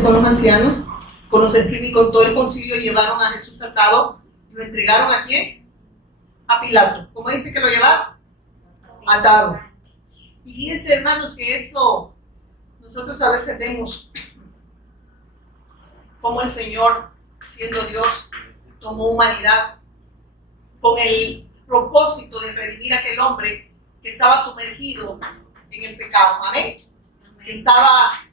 con los ancianos, con los escribas y con todo el concilio, llevaron a Jesús atado y lo entregaron ¿a quién? A Pilato. ¿Cómo dice que lo llevaron? Atado. Y fíjense, hermanos, que esto nosotros a veces vemos como el Señor, siendo Dios, tomó humanidad con el propósito de redimir a aquel hombre que estaba sumergido en el pecado. Amén. Que estaba,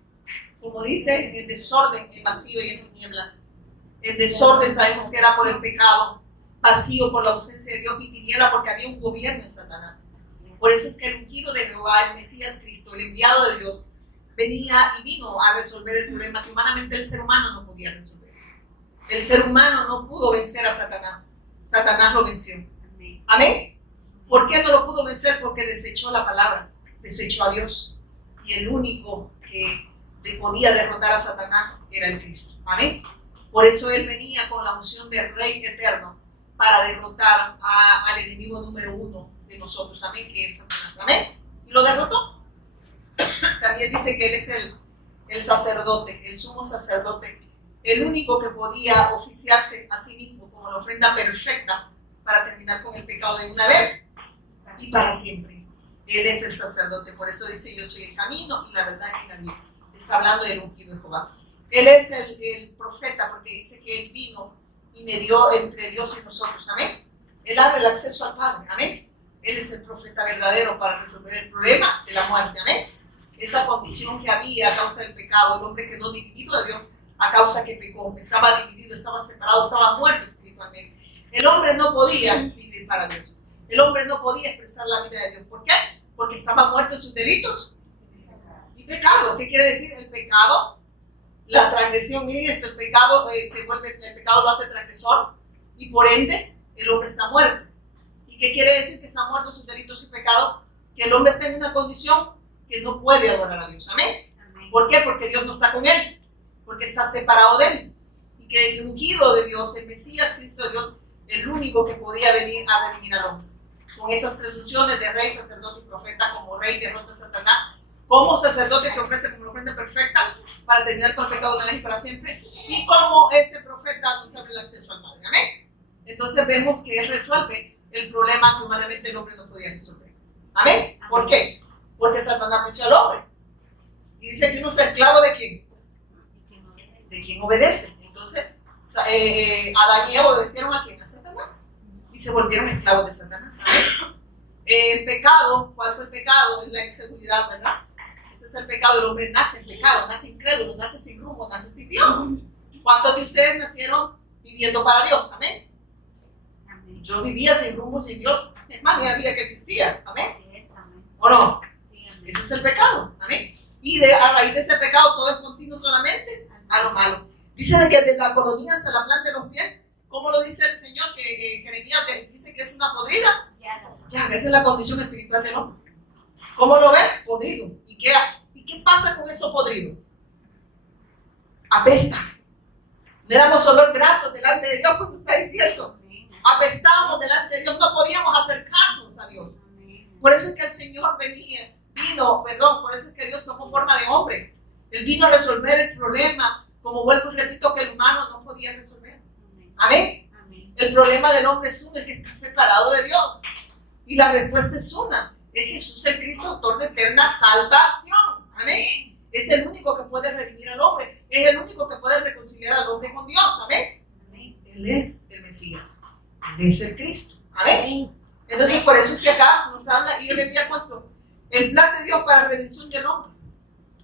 como dice, en desorden, en vacío y en tiniebla. En desorden sabemos que era por el pecado, vacío por la ausencia de Dios y tiniebla porque había un gobierno en Satanás. Por eso es que el ungido de Jehová, el Mesías Cristo, el enviado de Dios, venía y vino a resolver el problema que humanamente el ser humano no podía resolver. El ser humano no pudo vencer a Satanás. Satanás lo venció. Amén. ¿Por qué no lo pudo vencer? Porque desechó la palabra, desechó a Dios. Y el único que podía derrotar a Satanás era el Cristo. Amén. Por eso él venía con la unción de Rey eterno para derrotar al enemigo número uno de nosotros. Amén. Que es Satanás. Amén. Y lo derrotó. También dice que él es el sacerdote, el sumo sacerdote, el único que podía oficiarse a sí mismo como la ofrenda perfecta para terminar con el pecado de una vez y para siempre. Él es el sacerdote, por eso dice: yo soy el camino y la verdad y la vida. Está hablando del ungido de Jehová. Él es el profeta, porque dice que él vino y medió entre Dios y nosotros. Amén. Él abre el acceso al Padre. Amén. Él es el profeta verdadero para resolver el problema de la muerte. Amén. Esa condición que había a causa del pecado, el hombre quedó dividido de Dios a causa que pecó, estaba dividido, estaba separado, estaba muerto espiritualmente. El hombre no podía vivir para Dios. El hombre no podía expresar la vida de Dios. ¿Por qué? Porque estaba muerto en sus delitos y pecado. ¿Qué quiere decir? El pecado, la transgresión. Miren esto, el pecado el pecado lo hace transgresor y por ende el hombre está muerto. ¿Y qué quiere decir que está muerto en sus delitos y pecados? Que el hombre está en una condición que no puede adorar a Dios. Amén. ¿Por qué? Porque Dios no está con él, porque está separado de él. Y que el ungido de Dios, el Mesías Cristo de Dios, el único que podía venir a redimir al hombre. Con esas presunciones de rey, sacerdote y profeta, como rey derrota a Satanás, como sacerdote se ofrece como una ofrenda perfecta para terminar con el pecado de una vez y para siempre, y como ese profeta nos abre el acceso al Padre. Amén. Entonces vemos que él resuelve el problema que humanamente el hombre no podía resolver. Amén. ¿Por qué? Porque Satanás venció al hombre. Y dice que uno es esclavo de quién? De quien obedece. Entonces, Adán y Eva obedecieron a quién? A Satanás. Y se volvieron esclavos de Satanás. El pecado, ¿cuál fue el pecado? Es la incredulidad, ¿verdad? Ese es el pecado. El hombre nace en pecado, nace incrédulo, nace sin rumbo, nace sin Dios. ¿Cuántos de ustedes nacieron viviendo para Dios? Amén. Yo vivía sin rumbo, sin Dios. Es más, ni había que existía. Amén. ¿O no? Ese es el pecado. Amén. Y a raíz de ese pecado todo es continuo solamente a lo malo. Dice de que de la coronilla hasta la planta de los pies, ¿cómo lo dice el Señor? Que Jeremías dice que es una podrida. Ya, esa es la condición espiritual del hombre. ¿Cómo lo ve? Podrido. ¿Y qué pasa con eso podrido? Apesta. No éramos olor grato delante de Dios, pues está diciendo. Apestábamos delante de Dios, no podíamos acercarnos a Dios. Por eso es que el Señor por eso es que Dios tomó forma de hombre. Él vino a resolver el problema, como vuelvo y repito, que el humano no podía resolver. Amén. El problema del hombre es uno, el que está separado de Dios. Y la respuesta es una: es Jesús el Cristo, autor de eterna salvación. Amén. Es el único que puede redimir al hombre. Es el único que puede reconciliar al hombre con Dios. Amén. Él es el Mesías. Él es el Cristo. Amén. Entonces, por eso es que acá nos habla, y yo le había puesto, el plan de Dios para la redención del hombre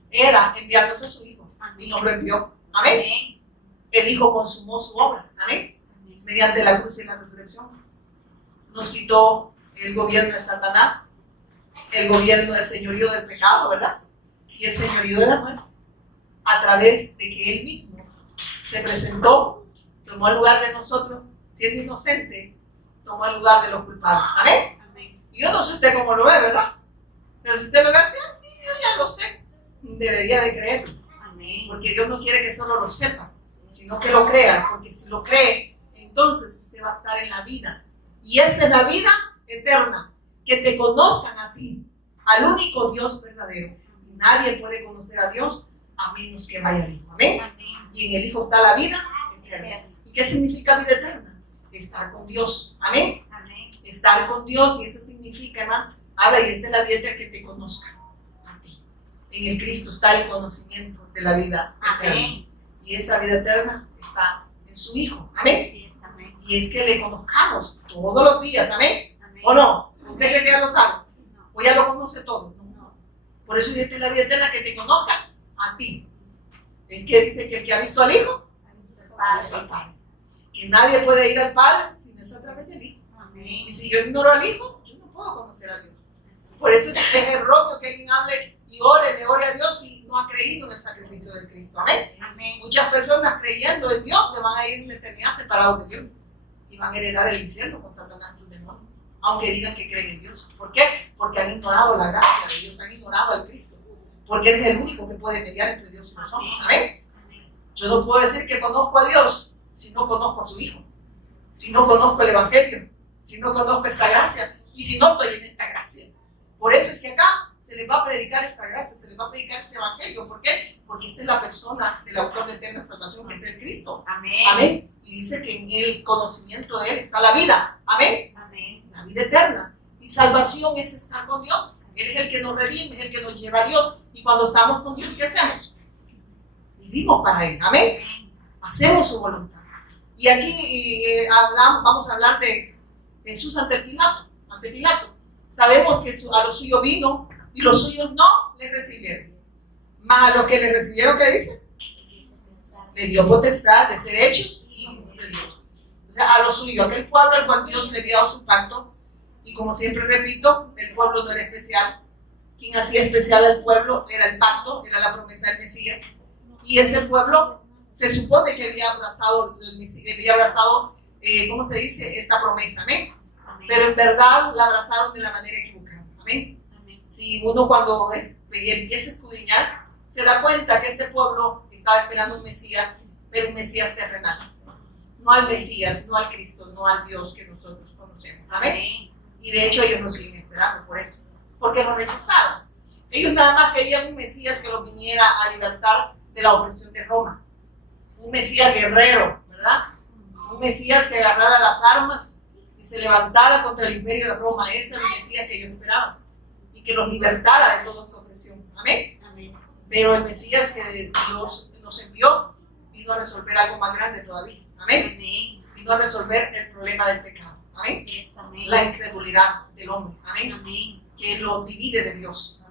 era enviarnos a su Hijo. Y nos lo envió. Amén. El Hijo consumó su obra. Amén. Mediante la cruz y la resurrección. Nos quitó el gobierno de Satanás, el gobierno del señorío del pecado, ¿verdad? Y el señorío de la muerte. A través de que Él mismo se presentó, tomó el lugar de nosotros, siendo inocente, tomó el lugar de los culpables. ¿Amén? Y yo no sé usted cómo lo ve, ¿verdad? Pero si usted lo ve así, sí, yo ya lo sé. Debería de creerlo. Porque Dios no quiere que solo lo sepa, sino que lo crea. Porque si lo cree, entonces usted va a estar en la vida. Y esta es la vida eterna. Que te conozcan a ti, al único Dios verdadero. Nadie puede conocer a Dios a menos que vaya al Hijo. Amén. Y en el Hijo está la vida eterna. ¿Y qué significa vida eterna? Estar con Dios. Amén. Estar con Dios, y eso significa, hermano, habla, y esta es la vida eterna, que te conozca a ti. En el Cristo está el conocimiento de la vida eterna. Y esa vida eterna está en su Hijo. Amén. Y es que le conozcamos todos los días. Amén. ¿O no? ¿Usted cree que ya lo sabe? ¿O ya lo conoce todo? No. Por eso esta es la vida eterna, que te conozca a ti. Es que dice que el que ha visto al Hijo, ha visto al Padre. Que nadie puede ir al Padre si no es a través del Hijo. Y si yo ignoro al Hijo, yo no puedo conocer a Dios. Por eso es erróneo que alguien hable y le ore a Dios y no ha creído en el sacrificio de Cristo. Amén. Muchas personas creyendo en Dios se van a ir en la eternidad separados de Dios y van a heredar el infierno con Satanás y sus demonios, aunque digan que creen en Dios. ¿Por qué? Porque han ignorado la gracia de Dios, han ignorado al Cristo, porque Él es el único que puede mediar entre Dios y nosotros. Amén. Yo no puedo decir que conozco a Dios si no conozco a su Hijo, si no conozco el Evangelio, si no conozco esta gracia y si no estoy en esta gracia. Por eso es que acá se les va a predicar esta gracia, se les va a predicar este Evangelio. ¿Por qué? Porque esta es la persona del autor de eterna salvación, que es el Cristo. Amén. Y dice que en el conocimiento de Él está la vida. Amén. La vida eterna. Y salvación es estar con Dios. Él es el que nos redime, es el que nos lleva a Dios. Y cuando estamos con Dios, ¿qué hacemos? Vivimos para Él. Amén. Hacemos su voluntad. Y aquí vamos a hablar de Jesús ante Pilato. Sabemos que a los suyos vino y los suyos no le recibieron. Mas a los que le recibieron, ¿qué dice? Le dio potestad de ser hechos hijos de Dios. O sea, a los suyos, aquel pueblo al cual Dios le había dado su pacto. Y como siempre repito, el pueblo no era especial. Quien hacía especial al pueblo era el pacto, era la promesa del Mesías. Y ese pueblo se supone que había abrazado, ¿cómo se dice? Esta promesa. Amén. Pero en verdad la abrazaron de la manera equivocada. Amén. Si uno cuando empieza a escudriñar, se da cuenta que este pueblo estaba esperando un Mesías, pero un Mesías terrenal. No al Mesías, no al Cristo, no al Dios que nosotros conocemos. Amén. Y de hecho ellos lo siguen esperando por eso, porque lo rechazaron. Ellos nada más querían un Mesías que los viniera a libertar de la opresión de Roma. Un Mesías guerrero, ¿verdad? Un Mesías que agarrara las armas y se levantara contra el imperio de Roma. Ese era el Mesías que ellos esperaban. Y que los libertara de toda su opresión. Amén. Pero el Mesías que Dios nos envió vino a resolver algo más grande todavía. Amén. Vino a resolver el problema del pecado. Amén. La incredulidad del hombre. Amén. Que lo divide de Dios.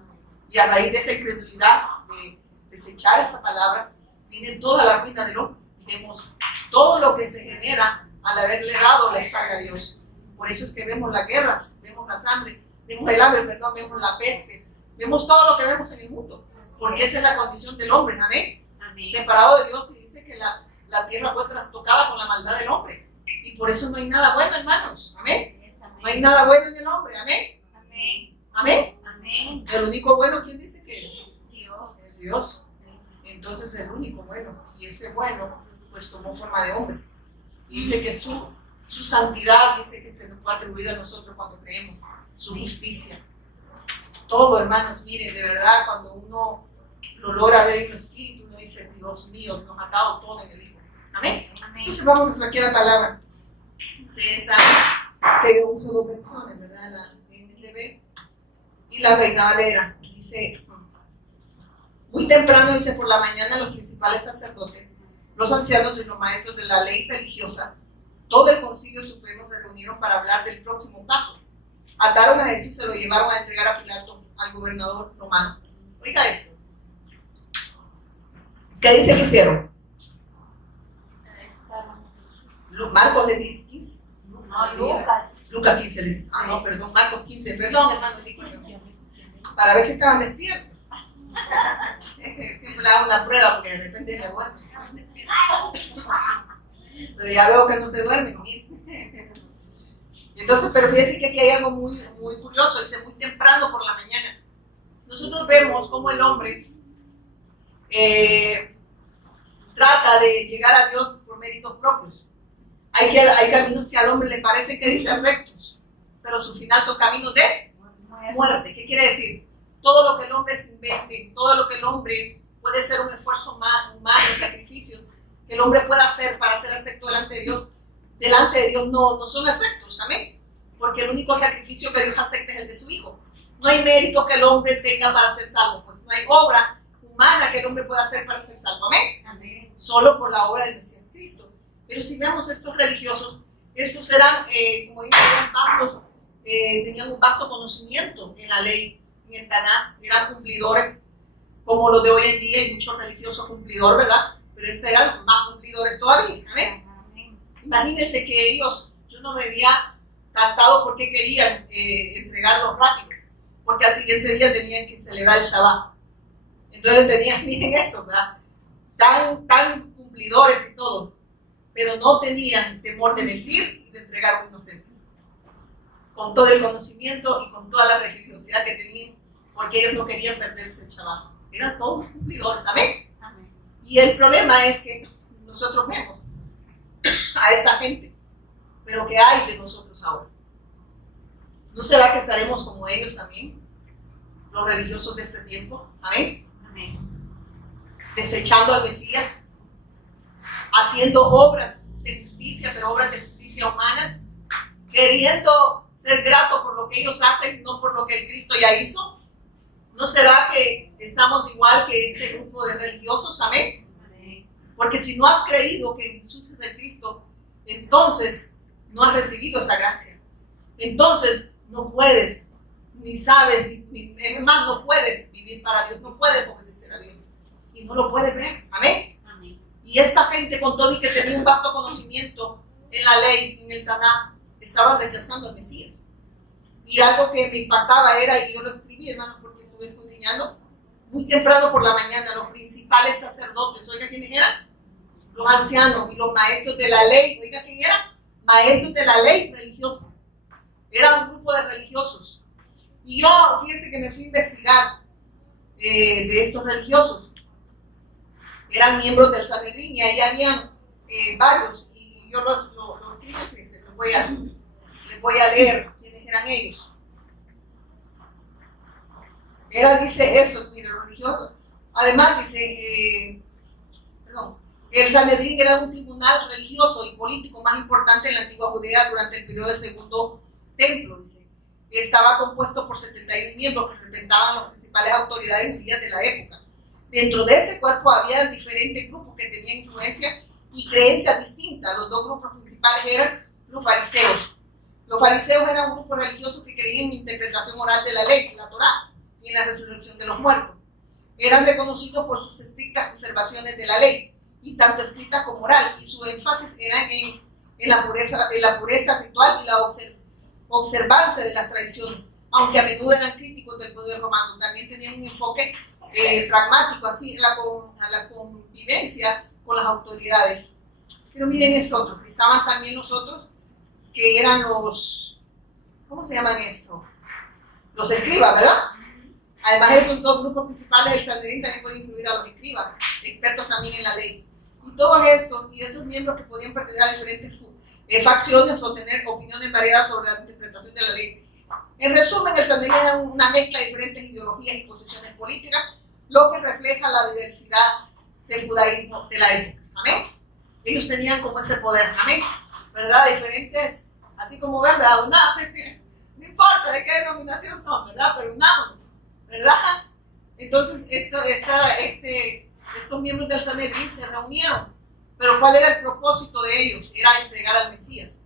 Y a raíz de esa incredulidad, de desechar esa palabra, viene toda la ruina del hombre. Y vemos todo lo que se genera al haberle dado la espalda a Dios. Por eso es que vemos las guerras, vemos la hambre, vemos el hambre, vemos la peste, vemos todo lo que vemos en el mundo. Porque esa es la condición del hombre. Amén. Separado de Dios, y dice que la tierra fue trastocada con la maldad del hombre. Y por eso no hay nada bueno, hermanos. Amén. No hay nada bueno en el hombre. Amén. Amén. El único bueno, ¿quién dice que es? Dios. Es Dios. Entonces el único bueno. Y ese bueno, pues tomó forma de hombre. Y dice que su santidad, dice que se nos fue atribuida a nosotros cuando creemos. Su justicia. Todo, hermanos, miren, de verdad, cuando uno lo logra ver en el espíritu, uno dice, Dios mío, nos ha dado todo en el Hijo. Amén. Entonces vamos aquí a la palabra. Ustedes saben que yo uso dos versiones, ¿verdad? La NTV y la Reina Valera. Dice, muy temprano, dice, por la mañana los principales sacerdotes, los ancianos y los maestros de la ley religiosa, todo el concilio supremo se reunieron para hablar del próximo paso. Ataron a Jesús y se lo llevaron a entregar a Pilato, al gobernador romano. Oiga esto. ¿Qué dice que hicieron? Marcos le dijo 15. Lucas 15 le dijo. No, perdón, Marcos 15. Perdón, hermano, disculpen. Para ver si estaban despiertos. Es que siempre le hago una prueba porque de repente me duerme. Pero ya veo que no se duerme. Entonces, pero fíjense que aquí hay algo muy, muy curioso. Dice muy temprano por la mañana. Nosotros vemos cómo el hombre trata de llegar a Dios por méritos propios. Hay caminos que al hombre le parece que dicen rectos, pero su final son caminos de muerte. ¿Qué quiere decir? Todo lo que el hombre se invente, todo lo que el hombre puede ser un esfuerzo humano, un sacrificio que el hombre pueda hacer para ser acepto delante de Dios no son aceptos, amén. Porque el único sacrificio que Dios acepta es el de su Hijo. No hay mérito que el hombre tenga para ser salvo, pues no hay obra humana que el hombre pueda hacer para ser salvo, amén. Amén. Solo por la obra del Mesías Cristo. Pero si vemos estos religiosos, estos eran, como dije, eran vastos, tenían un vasto conocimiento en la ley, en el Taná, eran cumplidores, como los de hoy en día, hay muchos religiosos cumplidores, ¿verdad? Pero estos eran más cumplidores todavía, amén. Imagínense que ellos, yo no me había captado por qué querían entregarlos rápido, porque al siguiente día tenían que celebrar el Shabbat. Entonces tenían, miren esto, ¿verdad? Tan cumplidores y todo, pero no tenían temor de mentir y de entregar a un inocente. Con todo el conocimiento y con toda la religiosidad que tenían, porque ellos no querían perderse el Shabbat. Eran todos cumplidores, ¿amén? Amén. Y el problema es que nosotros vemos a esta gente, pero ¿qué hay de nosotros ahora? ¿No será que estaremos como ellos también, los religiosos de este tiempo? ¿Amén? Amén. Desechando al Mesías, haciendo obras de justicia, pero obras de justicia humanas, queriendo ser grato por lo que ellos hacen, no por lo que el Cristo ya hizo. ¿No será que estamos igual que este grupo de religiosos? Amén. Amén. Porque si no has creído que Jesús es el Cristo, entonces no has recibido esa gracia. Entonces no puedes, ni sabes, es más, no puedes vivir para Dios, no puedes obedecer a Dios. Y no lo puedes ver. Amén. Amén. Y esta gente, con todo y que tenía un vasto conocimiento en la ley, en el Taná, estaban rechazando al Mesías. Y algo que me impactaba era, y yo lo escribí, hermanos, porque estuve escudriñando, muy temprano por la mañana, los principales sacerdotes, oiga quiénes eran, los ancianos y los maestros de la ley, oiga quién eran, maestros de la ley religiosa. Era un grupo de religiosos. Y yo, fíjense que me fui a investigar de estos religiosos. Eran miembros del Sanedrín y ahí habían varios, y yo los escribí, fíjense, les voy a leer quiénes eran ellos. Dice eso, mire, los religiosos. Además dice, el Sanedrín era un tribunal religioso y político más importante en la antigua Judea durante el periodo del Segundo Templo, dice. Estaba compuesto por 71 miembros que representaban las principales autoridades judías de la época. Dentro de ese cuerpo había diferentes grupos que tenían influencia y creencias distintas. Los dos grupos principales eran los fariseos. Los fariseos eran un grupo religioso que creían en la interpretación oral de la ley, la Torá, y en la resurrección de los muertos. Eran reconocidos por sus estrictas observaciones de la ley, y tanto escrita como oral, y su énfasis era en la pureza ritual y la observancia de las tradiciones, aunque a menudo eran críticos del poder romano. También tenían un enfoque pragmático, así, a la convivencia con las autoridades. Pero miren esto otro, que estaban también los otros, que eran los, ¿cómo se llaman esto? Los escribas, ¿verdad? Además, esos dos grupos principales del Sanedrín también pueden incluir a los escribas, expertos también en la ley. Y todos estos miembros que podían pertenecer a diferentes facciones o tener opiniones variadas sobre la interpretación de la ley. En resumen, el Sanedrín era una mezcla de diferentes ideologías y posiciones políticas, lo que refleja la diversidad del judaísmo de la época. Amén. Ellos tenían como ese poder, amén, ¿verdad? Diferentes, así como ven, ¿verdad? No importa de qué denominación son, ¿verdad? Pero unámonos, ¿verdad? Entonces, estos miembros del Sanedrín se reunieron, pero ¿cuál era el propósito de ellos? Era entregar al Mesías,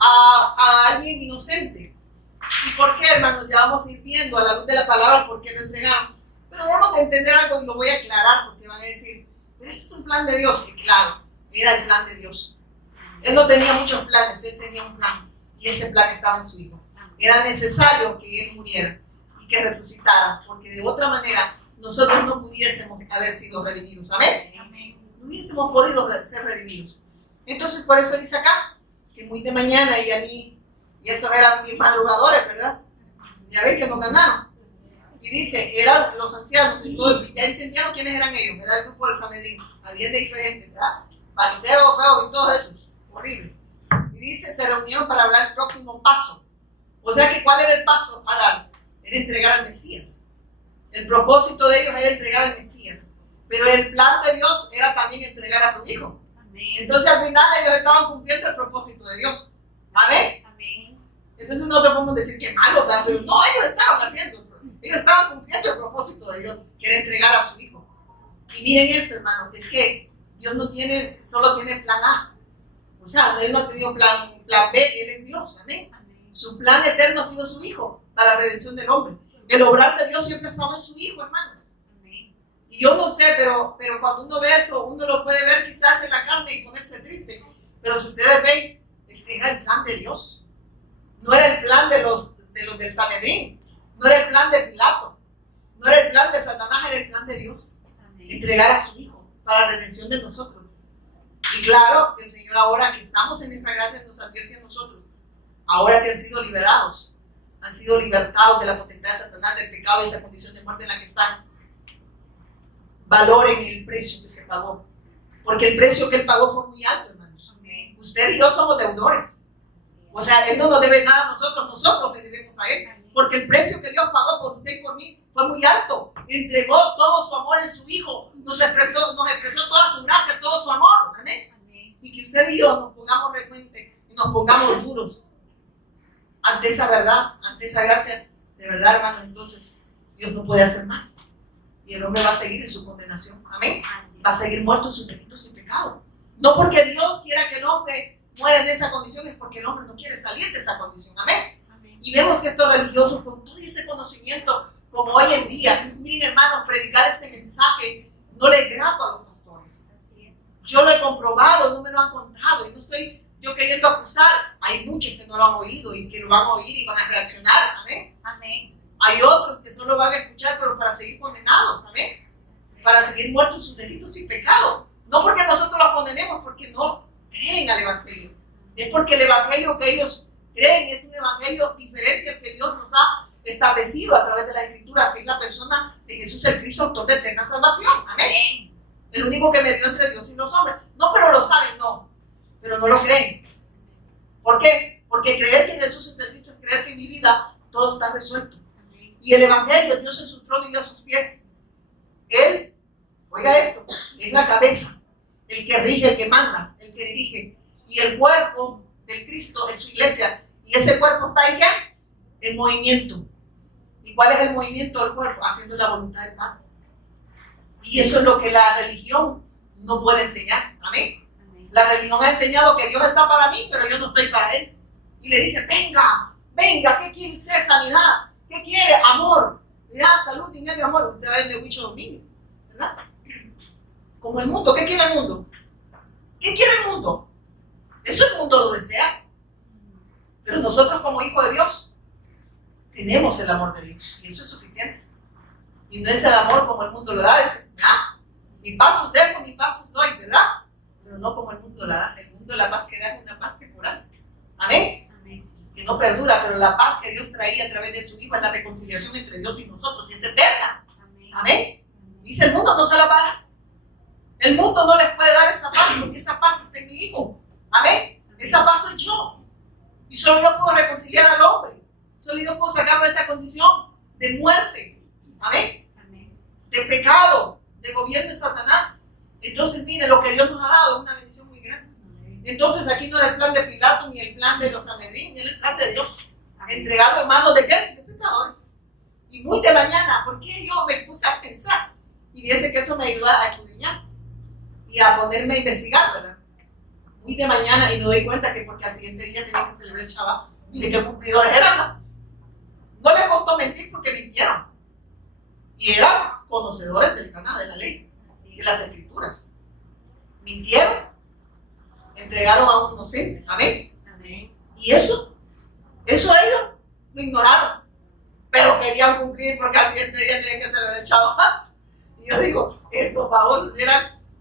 a alguien inocente. ¿Y por qué, hermanos? Ya vamos a ir viendo a la luz de la palabra por qué lo entregamos. Pero debemos de entender algo y lo voy a aclarar porque van a decir, pero ese es un plan de Dios. Y claro, era el plan de Dios. Él no tenía muchos planes, él tenía un plan. Y ese plan estaba en su Hijo. Era necesario que él muriera y que resucitara, porque de otra manera nosotros no pudiésemos haber sido redimidos. Amén. No hubiésemos podido ser redimidos. Entonces, por eso dice acá, que muy de mañana y a mí, y estos eran bien madrugadores, ¿verdad? Ya ven que nos ganaron. Y dice, eran los ancianos, y todo, ya entendieron quiénes eran ellos, era el grupo del Sanedrín, había de diferentes, ¿verdad? Fariseos, feos y todos esos, horribles. Y dice, se reunieron para hablar el próximo paso. O sea que, ¿cuál era el paso a dar? Era entregar al Mesías. El propósito de ellos era entregar al Mesías. Pero el plan de Dios era también entregar a su hijo. Entonces al final ellos estaban cumpliendo el propósito de Dios. Amén. Entonces nosotros podemos decir que malo, ¿verdad? Pero no, ellos estaban cumpliendo el propósito de Dios, que era entregar a su hijo. Y miren eso, hermano, es que Dios solo tiene plan A. O sea, Él no ha tenido plan B, Él es Dios. Amén. Su plan eterno ha sido su hijo para la redención del hombre. El obrar de Dios siempre estaba en su hijo, hermanos. Y yo no sé, pero cuando uno ve eso, uno lo puede ver quizás en la carne y ponerse triste. Pero si ustedes ven, ese era el plan de Dios. No era el plan de los del Sanedrín. No era el plan de Pilato. No era el plan de Satanás, era el plan de Dios. Entregar a su hijo para la redención de nosotros. Y claro, el Señor ahora que estamos en esa gracia nos advierte a nosotros. Ahora que han sido liberados, han sido libertados de la potestad de Satanás, del pecado y esa condición de muerte en la que están. Valoren el precio que se pagó. Porque el precio que Él pagó fue muy alto, hermanos. Usted y yo somos deudores. O sea, Él no nos debe nada a nosotros le debemos a Él. Porque el precio que Dios pagó por usted y por mí fue muy alto. Entregó todo su amor en su Hijo. Nos expresó toda su gracia, todo su amor. Amén. Y que usted y yo nos pongamos realmente y nos pongamos duros ante esa verdad, ante esa gracia. De verdad, hermanos, entonces Dios no puede hacer más. Y el hombre va a seguir en su condenación. Amén. Va a seguir muerto en sus delitos y pecados. No porque Dios quiera que el hombre muera en esa condición, es porque el hombre no quiere salir de esa condición. Amén. Y vemos que estos religiosos, con todo ese conocimiento, como hoy en día, miren, hermanos, predicar este mensaje no le es grato a los pastores. Yo lo he comprobado, no me lo han contado, y no estoy yo queriendo acusar. Hay muchos que no lo han oído y que lo van a oír y van a reaccionar. Amén. Hay otros que solo van a escuchar, pero para seguir condenados. Amén. Para seguir muertos en sus delitos y pecados. No porque nosotros los condenemos, porque no creen al Evangelio. Es porque el Evangelio que ellos creen es un Evangelio diferente al que Dios nos ha establecido a través de la Escritura, que es la persona de Jesús el Cristo, autor de eterna salvación. Amén. El único que medió entre Dios y los hombres. No, pero lo saben, no. Pero no lo creen. ¿Por qué? Porque creer que Jesús es el Cristo es creer que en mi vida todo está resuelto. Y el Evangelio, Dios en su trono y a sus pies. Él, oiga esto, es la cabeza, el que rige, el que manda, el que dirige. Y el cuerpo del Cristo es su iglesia. Y ese cuerpo está en qué? En movimiento. ¿Y cuál es el movimiento del cuerpo? Haciendo la voluntad del Padre. Y eso es lo que la religión no puede enseñar. Amén. La religión ha enseñado que Dios está para mí, pero yo no estoy para Él. Y le dice, venga, ¿qué quiere usted? Sanidad. ¿Qué quiere? Amor. Mira, salud, dinero y amor. Usted va a ir de Huicho Domingo, ¿verdad? Como el mundo. ¿Qué quiere el mundo? ¿Qué quiere el mundo? Eso el mundo lo desea. Pero nosotros como hijos de Dios tenemos el amor de Dios. Y eso es suficiente. Y no es el amor como el mundo lo da. Es, mi paz os dejo, mi paz os doy, ¿verdad? Pero no como el mundo la da. El mundo la paz que da es una paz temporal. Amén. Que no perdura, pero la paz que Dios traía a través de su Hijo es la reconciliación entre Dios y nosotros, y es eterna. Amén. Dice, el mundo no se la va a dar. El mundo no les puede dar esa paz, porque esa paz está en mi Hijo. Amén. Esa paz soy yo. Y solo yo puedo reconciliar al hombre. Solo yo puedo sacarlo de esa condición de muerte. Amén. De pecado, de gobierno de Satanás. Entonces, mire, lo que Dios nos ha dado es una bendición muy grande. Entonces aquí no era el plan de Pilato, ni el plan de los Sanedrín, ni el plan de Dios. Entregarlo en manos de ¿qué? De pecadores. Y muy de mañana, ¿por qué yo me puse a pensar? Y fíjese que eso me ayudó a escudriñar y a ponerme a investigar, ¿verdad? Muy de mañana y me doy cuenta que porque al siguiente día tenía que celebrar el Shabbat. Mire qué cumplidores eran. No les costó mentir porque mintieron. Y eran conocedores del Caná, de la ley, de las Escrituras. Mintieron. Entregaron a un inocente. Amén. Y eso ellos lo ignoraron. Pero querían cumplir porque al siguiente día tenían que celebrar el Shabbat. Y yo digo, estos babosos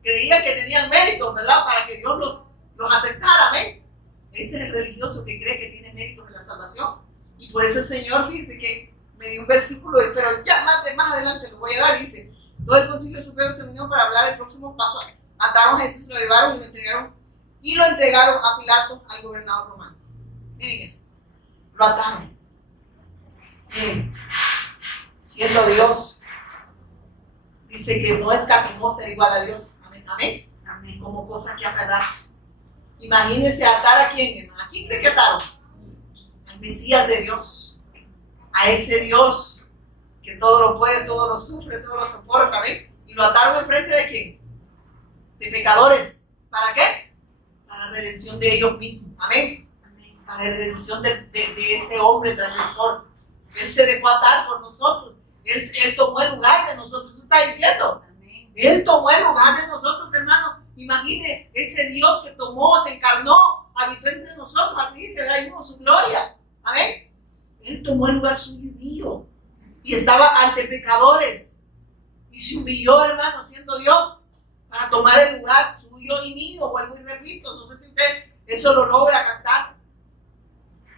creían que tenían méritos, ¿verdad? Para que Dios los aceptara. Amén. Ese es el religioso que cree que tiene méritos en la salvación. Y por eso el Señor dice que me dio un versículo, pero ya más adelante lo voy a dar. Dice, todo el concilio supremo se unió para hablar el próximo paso. Ataron a Jesús, lo llevaron y lo entregaron a Pilato, al gobernador romano. Miren esto. Lo ataron. Miren. Siendo Dios Dice que no escatimó ser igual a Dios. Amén, amén. Amén. Como cosa que aferrarse. Imagínense atar a quién, hermano. ¿A quién cree que ataron? Al Mesías de Dios. A ese Dios que todo lo puede, todo lo sufre, todo lo soporta, ¿ven? Y lo ataron enfrente de quién? De pecadores. ¿Para qué? Para la redención de ellos mismos. Amén. Amén. Para la redención de ese hombre transgresor. Él se dejó atar por nosotros. Él tomó el lugar de nosotros. ¿Eso está diciendo? Amén. Él tomó el lugar de nosotros, hermano. Imagine ese Dios que tomó, se encarnó, habitó entre nosotros. Así se ve mismo su gloria. Amén. Él tomó el lugar suyo y mío. Y estaba ante pecadores. Y se humilló, hermano, siendo Dios, para tomar el lugar suyo y mío. Vuelvo y repito, no sé si usted eso lo logra captar.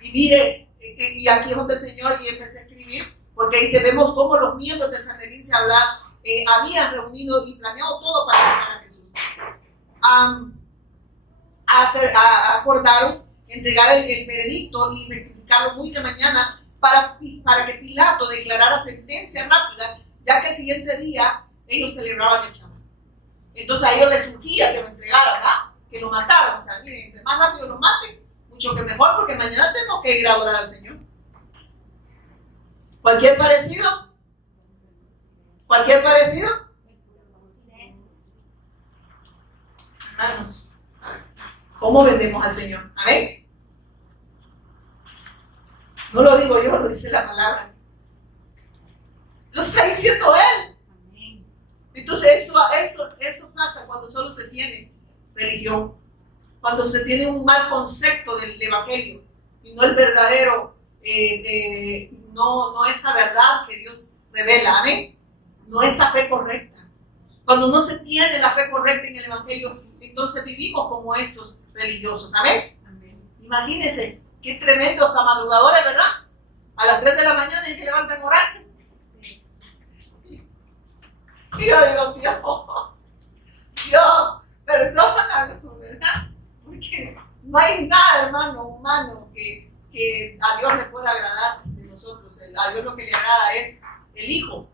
Y mire, y aquí es donde el Señor, y empecé a escribir, porque dice, vemos cómo los miembros del Sanedrín se habían reunido y planeado todo para llegar a Jesús. Acordaron entregar el veredicto y rectificarlo muy de mañana para que Pilato declarara sentencia rápida, ya que el siguiente día ellos celebraban el Shabbat. Entonces a ellos les surgía que lo entregaran, ¿verdad? Que lo mataran. O sea, miren, entre más rápido lo maten, mucho que mejor, porque mañana tenemos que ir a adorar al Señor. ¿Cualquier parecido? ¿Cualquier parecido? Hermanos, ¿cómo vendemos al Señor? Amén. No lo digo yo, lo dice la palabra. Lo está diciendo Él. Entonces eso pasa cuando solo se tiene religión, cuando se tiene un mal concepto del evangelio y no el verdadero, no esa verdad que Dios revela. Amén. No esa fe correcta. Cuando no se tiene la fe correcta en el evangelio, entonces vivimos como estos religiosos. Amén. Amén. Imagínense qué tremendo hasta madrugadores, ¿verdad? A las 3 de la mañana y se levantan a orar. Sí. Y yo digo, Dios, perdónanos, ¿verdad? Porque no hay nada, hermano, humano que a Dios le pueda agradar de nosotros. A Dios lo que le agrada es el Hijo.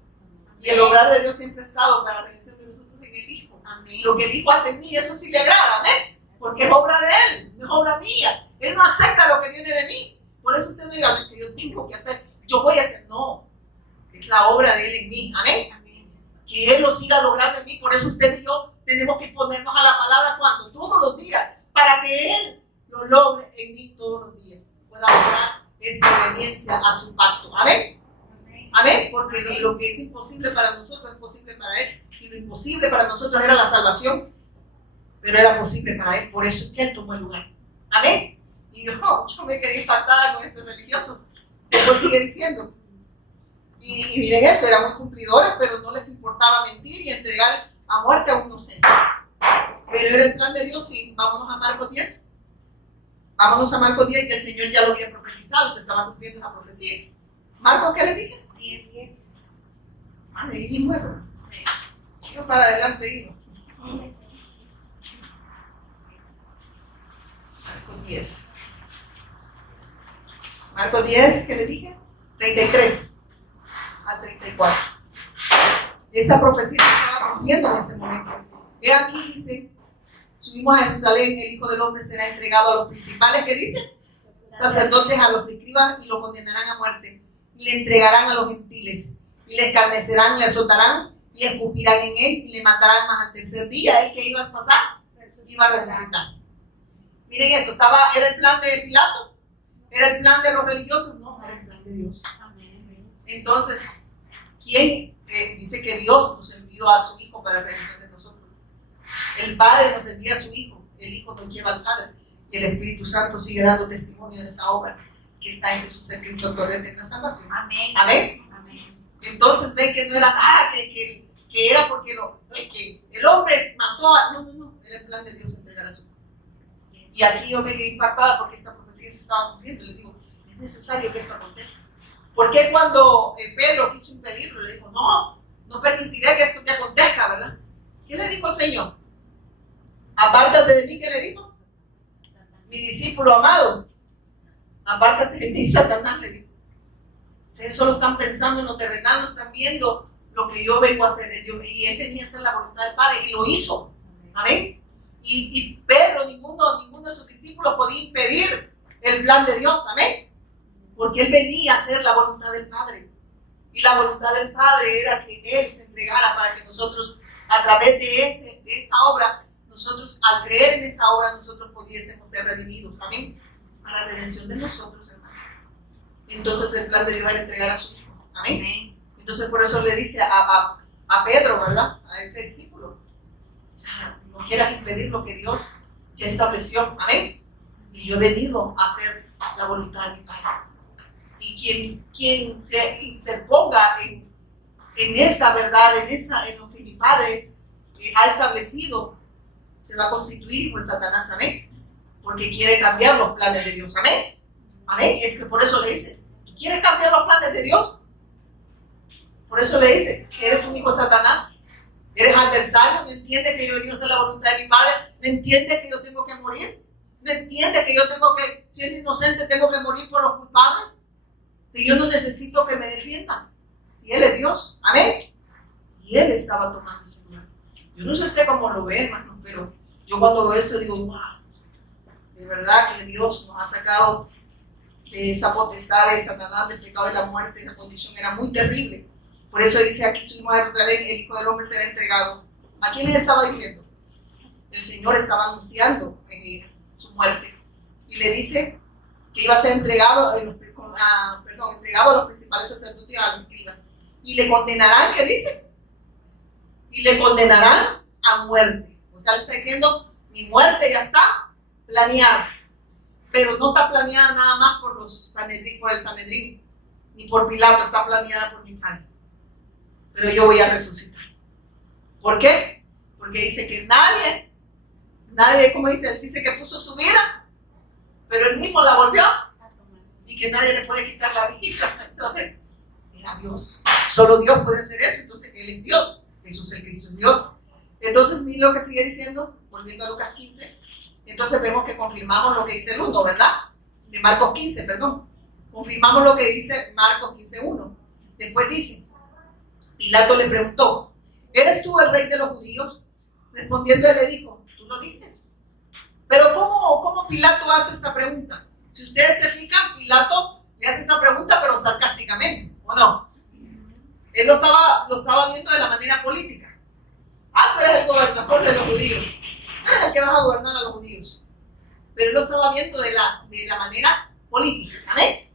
Y el obrar de Dios siempre ha estado para la redención de nosotros en el Hijo. Amén. Lo que el Hijo hace en mí, eso sí le agrada, ¿amén? Porque es obra de Él, no es obra mía. Él no acepta lo que viene de mí. Por eso usted no diga que yo tengo que hacer, yo voy a hacer. No, es la obra de Él en mí, amén. Amén. Que Él lo siga logrando en mí. Por eso usted y yo tenemos que ponernos a la palabra cuando, todos los días, para que Él lo logre en mí todos los días. Pueda lograr esa obediencia a su pacto, amén. Amén, porque lo que es imposible para nosotros es posible para Él. Y lo imposible para nosotros era la salvación, pero era posible para Él. Por eso es que Él tomó el lugar. Amén. Y yo me quedé impactada con este religioso. Después sigue diciendo. Y miren esto, eran muy cumplidores, pero no les importaba mentir y entregar a muerte a un inocente. Pero era el plan de Dios, sí. Vámonos a Marcos 10. Vámonos a Marcos 10, que el Señor ya lo había profetizado, se estaba cumpliendo la profecía. ¿Marcos qué le dije? 10. Leí mi nuevo. Yo para adelante digo. Marcos 10. Marcos 10, ¿qué le dije? 33 a 34. Esta profecía se estaba cumpliendo en ese momento. He aquí dice, subimos a Jerusalén, el Hijo del Hombre será entregado a los principales, ¿qué dice? Sacerdotes, a los que escriban, y lo condenarán a muerte. Y le entregarán a los gentiles, y le escarnecerán, le azotarán, y escupirán en él, y le matarán, más al tercer día. ¿El que iba a pasar? Iba a resucitar. Miren eso, ¿era el plan de Pilato? ¿Era el plan de los religiosos? No, era el plan de Dios. Entonces, ¿quién dice que Dios nos envió a su Hijo para la redención de nosotros? El Padre nos envía a su Hijo, el Hijo nos lleva al Padre, y el Espíritu Santo sigue dando testimonio de esa obra que está en Jesús, el Cristo, autor de eterna salvación. Amén. Amén. Amén. Entonces ven que no era nada, que era porque que el hombre mató a... No, era el plan de Dios entregar a su Hijo. Y aquí yo me quedé impactada porque esta profecía se estaba cumpliendo. Le digo, es necesario que esto acontezca. ¿Por qué cuando Pedro quiso impedirlo, le dijo, no permitiré que esto te acontezca, ¿verdad? ¿Qué le dijo el Señor? Apártate de mí, ¿qué le dijo? Mi discípulo amado, apártate de mí, Satanás, le dijo. Ustedes solo están pensando en lo terrenal, no están viendo lo que yo vengo a hacer. Y él tenía que hacer la voluntad del Padre y lo hizo. Amén. Y Pedro, ninguno de sus discípulos podía impedir el plan de Dios. Amén. Porque él venía a hacer la voluntad del Padre. Y la voluntad del Padre era que él se entregara para que nosotros, a través de esa obra, nosotros, al creer en esa obra, nosotros pudiésemos ser redimidos. Amén. Para la redención de nosotros, hermano. Entonces el plan de Dios era entregar a su Hijo. Amén. Entonces por eso le dice a Pedro, ¿verdad? A este discípulo. O sea, no quieras impedir lo que Dios ya estableció. Amén. Y yo he venido a hacer la voluntad de mi Padre. Y quien se interponga en esta verdad, en lo que mi Padre ha establecido, se va a constituir pues Satanás. Amén. Porque quiere cambiar los planes de Dios. Amén. Amén. Es que por eso le dice, ¿tú quieres cambiar los planes de Dios? Por eso le dice, eres un hijo de Satanás. Eres adversario. ¿No entiendes que yo he venido a hacer la voluntad de mi Padre? ¿No entiendes que yo tengo que morir? ¿No entiendes que yo tengo que, siendo inocente, tengo que morir por los culpables? Si yo no necesito que me defiendan. Si Él es Dios. Amén. Y Él estaba tomando ese lugar. Yo no sé usted cómo lo ve, hermano, pero yo cuando veo esto digo, wow. De verdad que Dios nos ha sacado de esa potestad de Satanás, del pecado y la muerte. La condición era muy terrible. Por eso dice aquí, subimos a Jerusalén, el Hijo del Hombre será entregado. ¿A quién les estaba diciendo? El Señor estaba anunciando su muerte. Y le dice que iba a ser entregado, entregado a los principales sacerdotes y a los escribas. Y le condenarán, ¿qué dice? Y le condenarán a muerte. O sea, le está diciendo, mi muerte ya está planeada. Pero no está planeada nada más por el Sanedrín, ni por Pilato, está planeada por mi Padre. Pero yo voy a resucitar. ¿Por qué? Porque dice que nadie, como dice, él dice que puso su vida, pero él mismo la volvió y que nadie le puede quitar la vida. Entonces, era Dios. Solo Dios puede hacer eso. Entonces, Él es Dios. Jesús el Cristo es Dios. Entonces, mira lo que sigue diciendo, volviendo a Lucas 15. Entonces vemos que confirmamos lo que dice el 1, ¿verdad? De Marcos 15, perdón. Confirmamos lo que dice Marcos 15:1. Después dice, Pilato le preguntó, ¿eres tú el rey de los judíos? Respondiendo él le dijo, tú lo dices. Pero ¿cómo Pilato hace esta pregunta? Si ustedes se fijan, Pilato le hace esa pregunta, pero sarcásticamente, ¿o no? Él lo estaba viendo de la manera política. Tú eres el gobernador de los judíos. Tú eres el que vas a gobernar a los judíos. Pero él lo estaba viendo de la manera política. ¿Amén?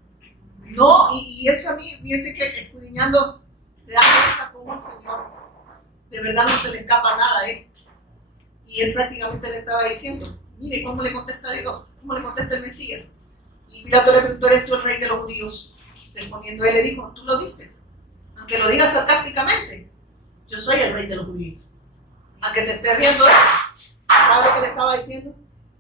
No, y eso a mí, fíjense que escudriñando, te da cuenta cómo el Señor de verdad no se le escapa nada a él. Y él prácticamente le estaba diciendo, mire cómo le contesta Dios, cómo le contesta el Mesías. Y Pilato le preguntó, ¿eres tú el rey de los judíos? Respondiendo él le dijo, tú lo dices. Aunque lo digas sarcásticamente, yo soy el rey de los judíos. Aunque te estés riendo, ¿sabe lo que le estaba diciendo?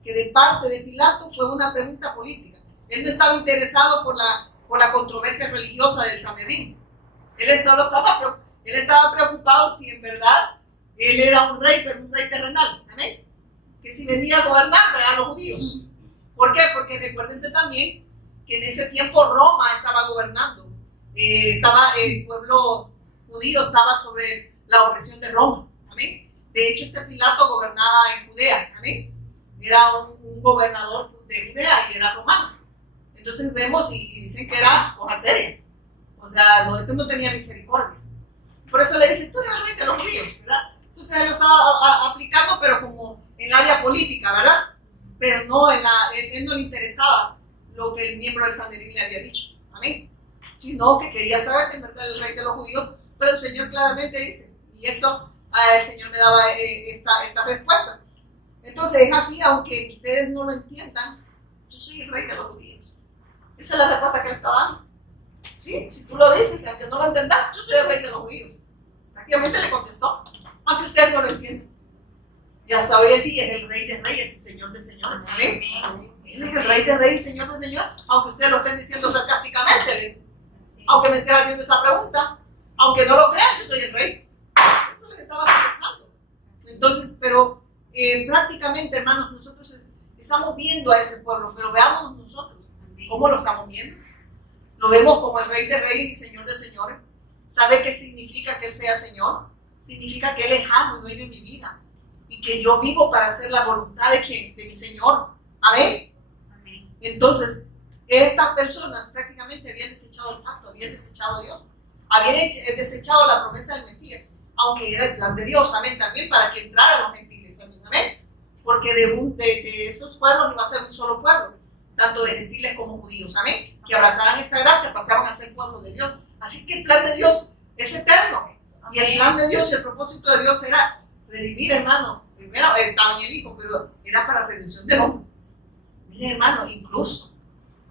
Que de parte de Pilato fue una pregunta política. Él no estaba interesado por la controversia religiosa del Sanedrín. Él estaba preocupado si en verdad él era un rey, pero un rey terrenal. ¿Amén? Que si venía a gobernar a los judíos. ¿Por qué? Porque recuérdense también que en ese tiempo Roma estaba gobernando. El pueblo judío estaba sobre la opresión de Roma. ¿Amén? De hecho, este Pilato gobernaba en Judea. ¿Amén? Era un gobernador de Judea y era romano. Entonces vemos y dicen que era cosa seria. O sea, no tenía misericordia. Por eso le dicen, tú eres el rey de los judíos, ¿verdad? Entonces él lo estaba aplicando, pero como en el área política, ¿verdad? Pero no, él no le interesaba lo que el miembro del Sanedrín le había dicho. Amén. Sino que quería saber si en verdad era el rey de los judíos. Pero el Señor claramente dice, y esto el Señor me daba esta respuesta. Entonces es así, aunque ustedes no lo entiendan, yo soy el rey de los judíos. Esa es la respuesta que él estaba dando. ¿Sí? Si tú lo dices, aunque no lo entendas, yo soy el rey de los judíos. Prácticamente le contestó, aunque ustedes no lo entiendan. Y hasta hoy en día es el rey de reyes y señor de señores. ¿Amén? Él es el rey de reyes y señor de señores, aunque ustedes lo estén diciendo sarcásticamente. Aunque me estén haciendo esa pregunta, aunque no lo crean, yo soy el rey. Eso es lo que estaba contestando. Entonces, pero prácticamente, hermanos, nosotros estamos viendo a ese pueblo, pero veamos nosotros cómo lo estamos viendo. Lo vemos como el rey de reyes y señor de señores. ¿Sabe qué significa que Él sea Señor? Significa que Él es amo y dueño de mi vida. Y que yo vivo para hacer la voluntad de ¿quién? De mi Señor. Amén. Amén. Entonces, estas personas prácticamente habían desechado el pacto, habían desechado a Dios. Habían desechado la promesa del Mesías, aunque era el plan de Dios, amén, también para que entraran los gentiles también, amén. Porque de esos pueblos iba a ser un solo pueblo, tanto de gentiles como judíos, amén, que abrazaran esta gracia, pasaban a ser pueblo de Dios. Así que el plan de Dios es eterno, y el plan de Dios, el propósito de Dios era redimir, hermano. Primero estaba en el Hijo, pero era para redención del hombre. Mire, hermano, incluso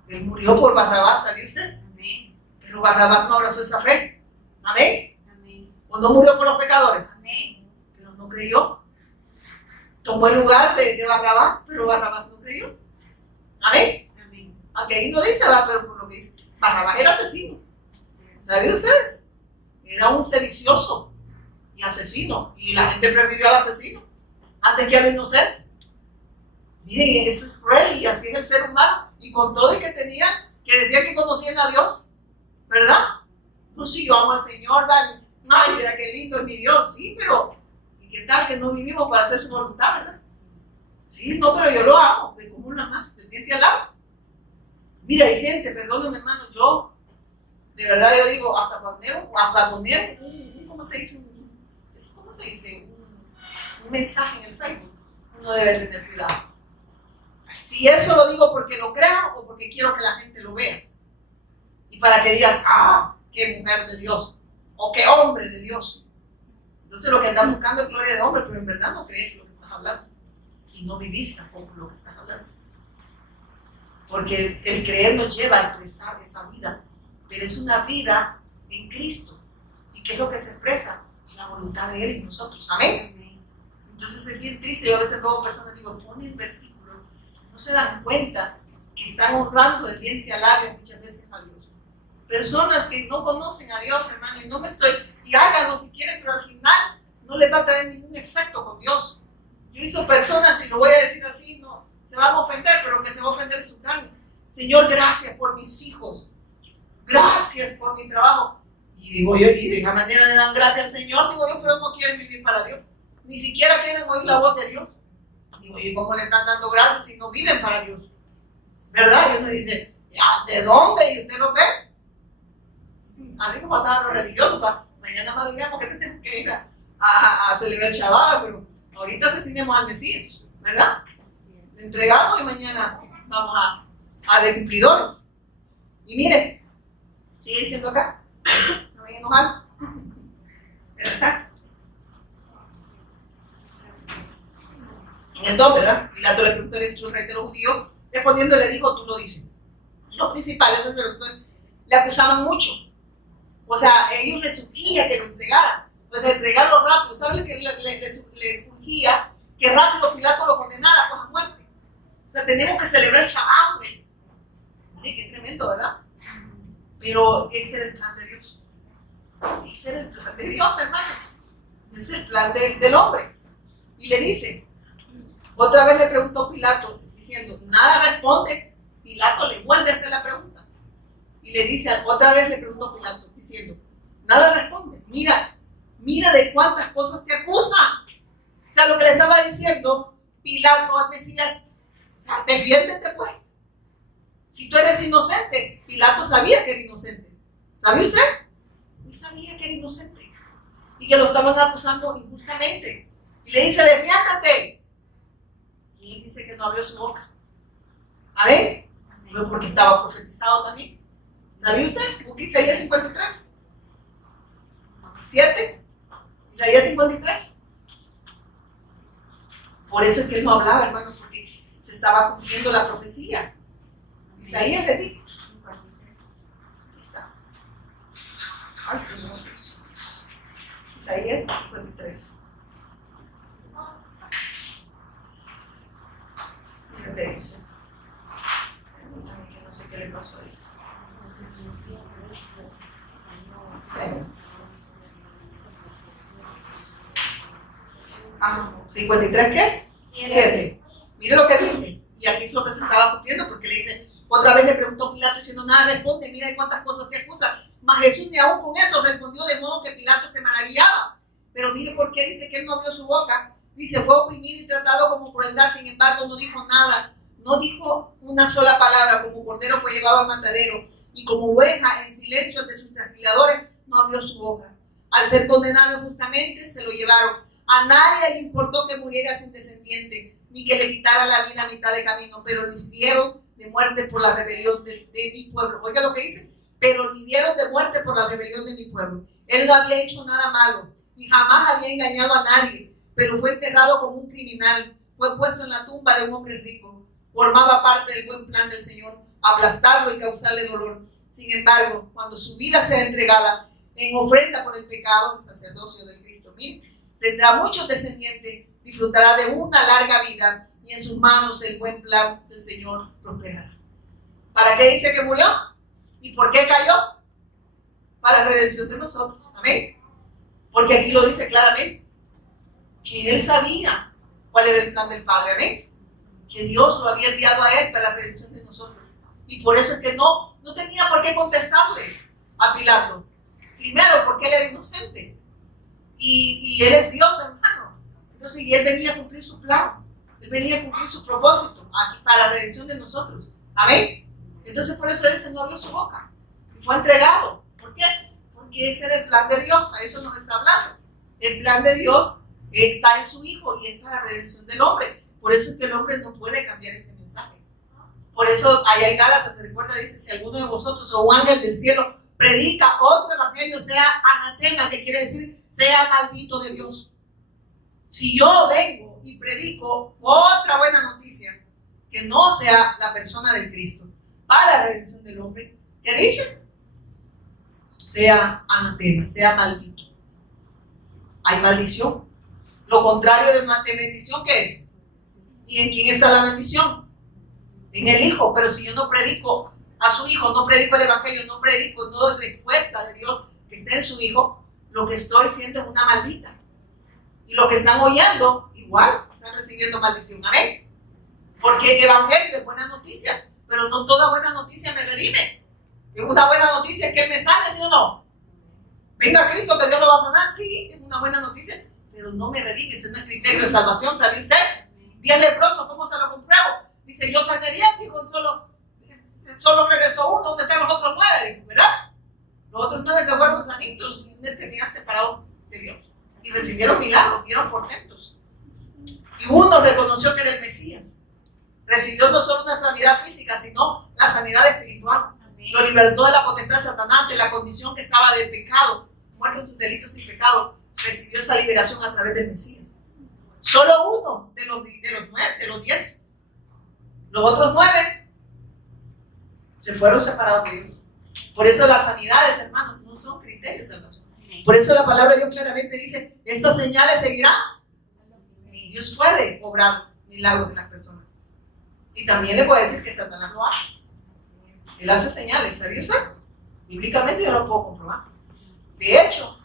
Él murió por Barrabás, ¿sabía usted? Amén. Pero Barrabás no abrazó esa fe, amén. Amén. O no murió por los pecadores, Amén. pero no creyó. Tomó el lugar de Barrabás, pero Barrabás no creyó. Amén. Amén. Aunque ahí no dice, va, pero por lo que dice, Barrabás era asesino. ¿Sabían ustedes? Era un sedicioso y asesino. Y la gente prefirió al asesino antes que al inocente. Miren, esto es cruel y así es el ser humano. Y con todo y que tenían, que decían que conocían a Dios, ¿verdad? No, sí, yo amo al Señor, ¿verdad? Ay, mira qué lindo es mi Dios, sí, pero ¿y qué tal que no vivimos para hacer su voluntad, verdad? Sí, no, pero yo lo amo, de como una más, tendiente al lado. Mira, hay gente, perdónenme, hermano, yo, de verdad yo digo, hasta poner ¿cómo se dice? ¿Cómo se dice? Un mensaje en el Facebook, uno debe tener cuidado. Si eso lo digo porque lo creo o porque quiero que la gente lo vea. Y para que digan, ah, qué mujer de Dios, o qué hombre de Dios. Entonces lo que estás buscando es gloria de hombre, pero en verdad no crees lo que estás hablando. Y no vivís tampoco lo que estás hablando. Porque el creer nos lleva a expresar esa vida. Pero es una vida en Cristo. ¿Y qué es lo que se expresa? La voluntad de Él en nosotros. Amén. Entonces es bien triste. Yo a veces veo personas digo, ponen versículos, no se dan cuenta que están honrando del diente al labio muchas veces a Dios. Personas que no conocen a Dios, hermano, y háganlo si quieren, pero al final no les va a traer ningún efecto con Dios. Yo he visto personas, y lo voy a decir así, no se van a ofender, pero lo que se va a ofender es su carne. Señor, gracias por mis hijos, gracias por mi trabajo. Y digo yo, y de esa manera le dan gracias al Señor, digo yo, pero no quieren vivir para Dios. Ni siquiera quieren oír la voz de Dios. Digo, ¿y cómo le están dando gracias si no viven para Dios? ¿Verdad? Y uno dice, ya, ¿de dónde? ¿Y usted lo ve? Así como estaban los religiosos, mañana madrugada porque tenemos que ir a celebrar el Shabbat, pero ahorita asesinemos al Mesías, ¿verdad? Le entregamos y mañana vamos a de cumplidores. Y miren, sigue diciendo acá, no vayan a enojar, ¿verdad? En el 2, ¿verdad? Pilato le preguntó, ¿eres tú el rey de los judíos? Respondiendo le dijo, tú lo dices. Los principales sacerdotes le acusaban mucho. O sea, ellos les surgía que lo entregaran. Pues entregarlo rápido. ¿Saben lo que les surgía? Que rápido Pilato lo condenara pues, a muerte. O sea, tenemos que celebrar el Shabbat, güey. Mire, qué tremendo, ¿verdad? Pero ese era el plan de Dios. Ese era el plan de Dios, hermano. Ese es el plan del hombre. Y le dice, otra vez le preguntó Pilato, diciendo, nada responde. Pilato le vuelve a hacer la pregunta. Y le dice, otra vez le preguntó Pilato, diciendo, nada responde. Mira de cuántas cosas te acusan. O sea, lo que le estaba diciendo Pilato al Mesías, o sea, defiéndete pues. Si tú eres inocente, Pilato sabía que era inocente. ¿Sabía usted? Él sabía que era inocente. Y que lo estaban acusando injustamente. Y le dice, defiéndete. Y él dice que no abrió su boca. A ver, porque estaba profetizado también. ¿Sabía usted? Busque Isaías 53. 7. Isaías 53. Por eso es que él no hablaba, hermano, porque se estaba cumpliendo la profecía. Isaías le dijo. Aquí está. Ay, Señor Jesús. Isaías 53. Mira lo que dice. Permítame que no sé qué le pasó a esto. Ah, 53 ¿qué? 7. Mire lo que dice. Y aquí es lo que se estaba cumpliendo porque le dice, otra vez le preguntó Pilato diciendo, nada responde, mira de cuántas cosas te acusa. Mas Jesús ni aún con eso respondió, de modo que Pilato se maravillaba. Pero mire por qué dice que él no abrió su boca. Dice, fue oprimido y tratado como crueldad, sin embargo no dijo nada. No dijo una sola palabra, como cordero fue llevado al matadero, y como oveja en silencio ante sus trasquiladores, no abrió su boca. Al ser condenado injustamente, se lo llevaron. A nadie le importó que muriera sin descendiente, ni que le quitara la vida a mitad de camino, pero lo hirieron de muerte por la rebelión de mi pueblo. Oiga lo que dice, pero lo hirieron de muerte por la rebelión de mi pueblo. Él no había hecho nada malo, y jamás había engañado a nadie, pero fue enterrado como un criminal, fue puesto en la tumba de un hombre rico. Formaba parte del buen plan del Señor, aplastarlo y causarle dolor. Sin embargo, cuando su vida sea entregada en ofrenda por el pecado, el sacerdocio del Cristo mismo, tendrá muchos descendientes, disfrutará de una larga vida, y en sus manos el buen plan del Señor prosperará. ¿Para qué dice que murió? ¿Y por qué cayó? Para redención de nosotros. Amén. Porque aquí lo dice claramente, que él sabía cuál era el plan del Padre. Amén. Que Dios lo había enviado a él para la redención de nosotros. Y por eso es que no tenía por qué contestarle a Pilato. Primero, porque él era inocente. Y él es Dios, hermano. Entonces, y él venía a cumplir su plan. Él venía a cumplir su propósito aquí para la redención de nosotros. Amén. Entonces, por eso él se no abrió su boca. Y fue entregado. ¿Por qué? Porque ese era el plan de Dios. A eso nos está hablando. El plan de Dios está en su Hijo y es para la redención del hombre. Por eso es que el hombre no puede cambiar este mensaje. Por eso allá en Gálatas se recuerda, dice, si alguno de vosotros o un ángel del cielo predica otro evangelio, sea anatema, que quiere decir sea maldito de Dios. Si yo vengo y predico otra buena noticia, que no sea la persona del Cristo, para la redención del hombre, ¿qué dice? Sea anatema, sea maldito. Hay maldición. Lo contrario de bendición, ¿qué es? ¿Y en quién está la bendición? En el Hijo. Pero si yo no predico a su Hijo, no predico el Evangelio, no predico, no doy respuesta de Dios que esté en su Hijo, lo que estoy siendo es una maldita. Y lo que están oyendo, igual, están recibiendo maldición. Amén. Porque el Evangelio es buena noticia, pero no toda buena noticia me redime. Es una buena noticia que Él me sane, ¿sí o no? Venga a Cristo que Dios lo va a sanar, sí, es una buena noticia, pero no me redime, ese no es criterio de salvación, ¿sabe usted? 10 leprosos, ¿cómo se lo compruebo? Dice, yo sané 10, dijo, solo regresó uno, ¿dónde están los otros 9? Dijo, ¿verdad? Los otros 9 se fueron sanitos y tenían separado de Dios. Y recibieron milagros, vieron portentos. Y uno reconoció que era el Mesías. Recibió no solo una sanidad física, sino la sanidad espiritual. Lo libertó de la potestad de Satanás, de la condición que estaba de pecado, muerto en sus delitos y pecados. Recibió esa liberación a través del Mesías. Solo uno de los 10. Los otros 9 se fueron separados de Dios. Por eso las sanidades, hermanos, no son criterios de salvación. Por eso la palabra de Dios claramente dice, estas señales seguirán. Dios puede obrar milagros en las personas. Y también le puede decir que Satanás lo hace. Él hace señales, ¿sabía usted? Bíblicamente yo lo puedo comprobar. De hecho,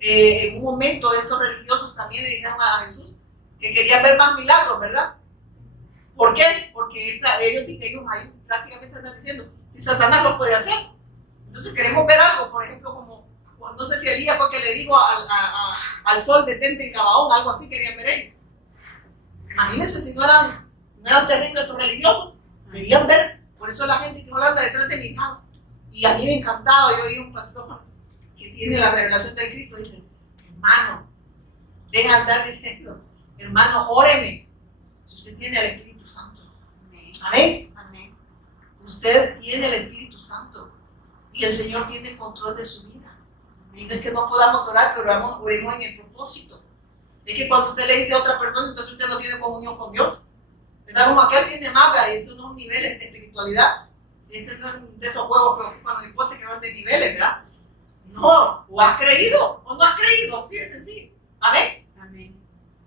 en un momento estos religiosos también le dijeron a Jesús que querían ver más milagros, ¿verdad? ¿Por qué? Porque ellos ahí prácticamente están diciendo, si Satanás lo puede hacer, entonces queremos ver algo, por ejemplo, como, no sé si Elías fue que le dijo al sol detente en Gabaón, algo así querían ver ellos. Imagínense si no eran terribles estos religiosos, querían ver. Por eso la gente que no anda detrás de mi mano. Y a mí me encantaba, yo oí un pastor que tiene la revelación del Cristo, dice, hermano, deja de andar diciendo, hermano, óreme, usted tiene el Espíritu Santo. Amén. Amén. Usted tiene el Espíritu Santo y el Señor tiene el control de su vida. Y no es que no podamos orar, pero oremos en el propósito. Es que cuando usted le dice a otra persona, entonces usted no tiene comunión con Dios. Está como aquel tiene más, esto no es un nivel de espiritualidad. Si este no es de esos juegos que ocupan el impuesto que van de niveles, ¿verdad? No, o has creído o no has creído, así de sencillo. Amén. Amén.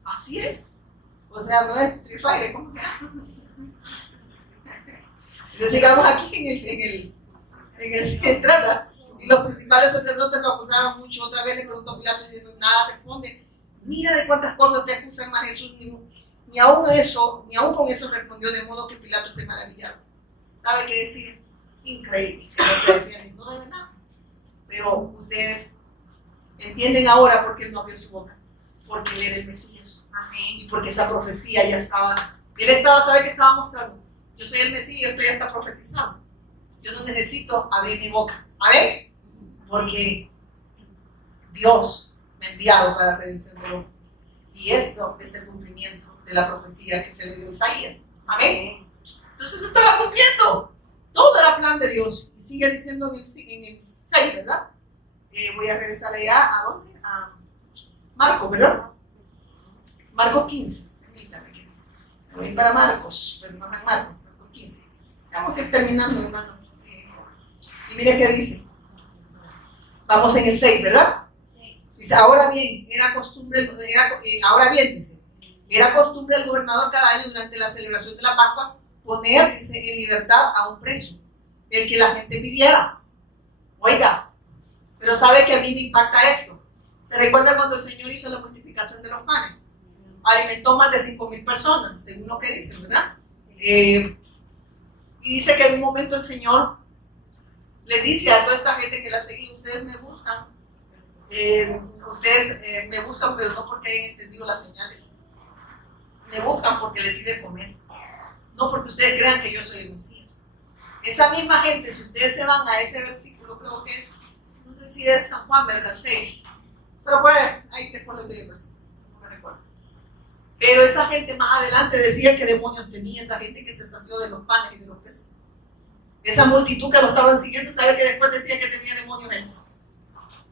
Así es. O sea, no es Free Fire, ¿cómo que? Entonces sigamos aquí en el centro, y los principales sacerdotes lo acusaban mucho. Otra vez le preguntó a Pilato diciendo, nada responde. Mira de cuántas cosas te acusan más Jesús. Ni aún con eso respondió, de modo que Pilato se maravillaba. ¿Sabe qué decir? Increíble. No se defiende, no debe nada. Pero ustedes entienden ahora por qué él no abrió su boca. Porque él era el Mesías. Amén. Y porque esa profecía ya estaba. Él estaba, ¿sabe qué estaba mostrando? Yo soy el Mesías, esto ya está profetizado. Yo no necesito abrir mi boca. A ver, porque Dios me ha enviado para la redención del hombre. Y esto es el cumplimiento de la profecía que se le dio a Isaías. Amén. Entonces estaba cumpliendo. Todo era plan de Dios. Y sigue diciendo en el 6, ¿verdad? Voy a regresar allá. ¿A dónde? A Marcos, ¿verdad? Marcos 15. Permítame que me voy para Marcos, pero no es Marcos 15. Vamos a ir terminando, hermano. Y mire qué dice. Vamos en el 6, ¿verdad? Sí. Dice, ahora bien, dice, era costumbre del gobernador cada año durante la celebración de la Pascua poner, dice, en libertad a un preso, el que la gente pidiera. Oiga, pero ¿sabe que a mí me impacta esto? ¿Se recuerda cuando el Señor hizo la multiplicación de los panes? Alimentó más de 5,000 personas, según lo que dicen, ¿verdad? Y dice que en un momento el Señor le dice a toda esta gente que la seguía, ustedes me buscan, me buscan, pero no porque hayan entendido las señales. Me buscan porque les di de comer, no porque ustedes crean que yo soy el Mesías. Esa misma gente, si ustedes se van a ese versículo, creo que es, no sé si es San Juan, ¿verdad? 6, pero pues ahí después les doy el versículo, no me recuerdo. Pero esa gente más adelante decía que demonios tenía, esa gente que se sació de los panes y de los peces. Esa multitud que lo estaban siguiendo, ¿sabe que después decía que tenía demonios en él?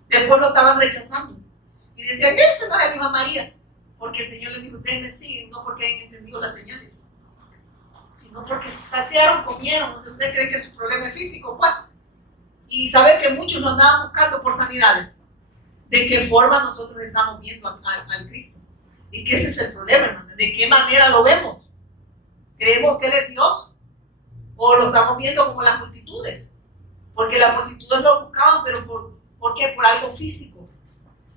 Después lo estaban rechazando. Y decían que este no es el hijo de María. Porque el Señor les dijo, ustedes me siguen, no porque hayan entendido las señales, sino porque se saciaron, comieron. Ustedes creen que su problema es físico, pues. Y sabe que muchos nos andaban buscando por sanidades. ¿De qué forma nosotros estamos viendo al Cristo? Y que ese es el problema, hermano. ¿De qué manera lo vemos? ¿Creemos que Él es Dios? ¿O lo estamos viendo como las multitudes? Porque las multitudes lo buscaban, pero ¿por qué? Por algo físico.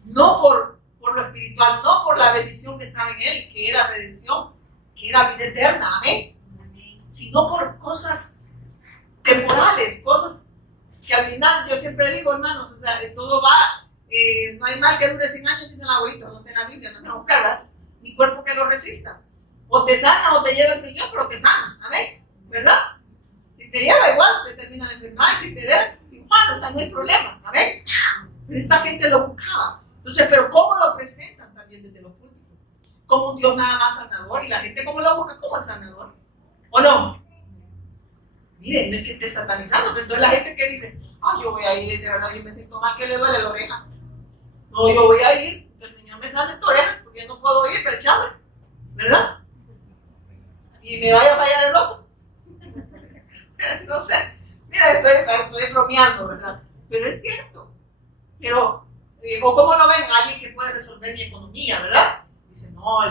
No por lo espiritual, no por la bendición que estaba en Él, que era redención, que era vida eterna, amén. Sino por cosas temporales, cosas que al final, yo siempre digo, hermanos, o sea, todo va, no hay mal que dure 100 años, dice el abuelito, no en la Biblia, no tengo cara, ni cuerpo que lo resista. O te sana o te lleva el Señor, pero te sana, amén, ¿verdad? Si te lleva igual, te termina la enfermedad, y si te da igual, o sea, no hay problema, ¿amén? Pero esta gente lo buscaba. Entonces, pero ¿cómo lo presentan también desde los púlpitos? Como un Dios nada más sanador, y la gente ¿cómo lo busca? Como el sanador, ¿o no? Miren, no es que esté satanizando, pero entonces la gente que dice, yo voy a ir, de verdad, yo me siento mal, que le duele la oreja. No, yo voy a ir, que el Señor me sane esta oreja, porque yo no puedo ir, pero echarme, ¿verdad? Y me vaya a fallar el otro. No sé, mira, estoy bromeando, ¿verdad? Pero es cierto. Pero, o cómo no ven a alguien que puede resolver mi economía, ¿verdad? Dice, no,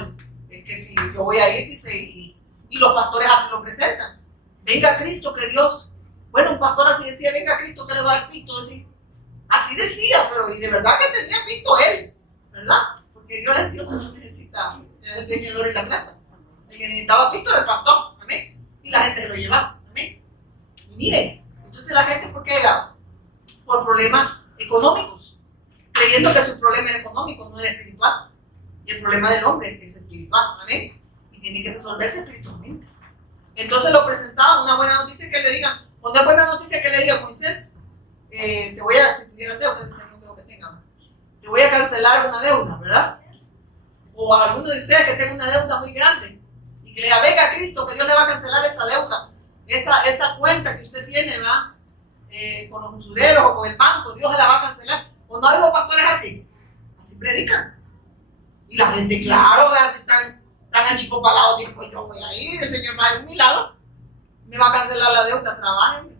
es que si yo voy a ir, dice, y los pastores así lo presentan. Venga Cristo, que Dios, bueno, un pastor así decía, venga Cristo, que le va a dar pito, así decía, pero y de verdad que tenía pito él, ¿verdad? Porque Dios es Dios, no necesita el dueño del oro y la plata. El que necesitaba pito era el pastor, amén, y la gente se lo llevaba, amén. Y miren, entonces la gente, ¿por qué llegaba? Por problemas económicos, creyendo que su problema era económico, no era espiritual. Y el problema del hombre es espiritual, amén, y tiene que resolverse espiritualmente. Entonces lo presentaban, una buena noticia que le digan, una buena noticia que le diga, Moisés, te voy a, si tuvieras deuda, dependiendo de lo que tengan, te voy a cancelar una deuda, ¿verdad? O a alguno de ustedes que tenga una deuda muy grande y que le diga, venga Cristo, que Dios le va a cancelar esa deuda, esa cuenta que usted tiene, ¿verdad? Con los usureros o con el banco, Dios se la va a cancelar. ¿O no hay dos pastores así? Así predican. Y la gente, claro, ¿verdad? Si están achicopalados, dice, pues yo voy a ir, el Señor va a hacer un milagro, me va a cancelar la deuda, trabajen.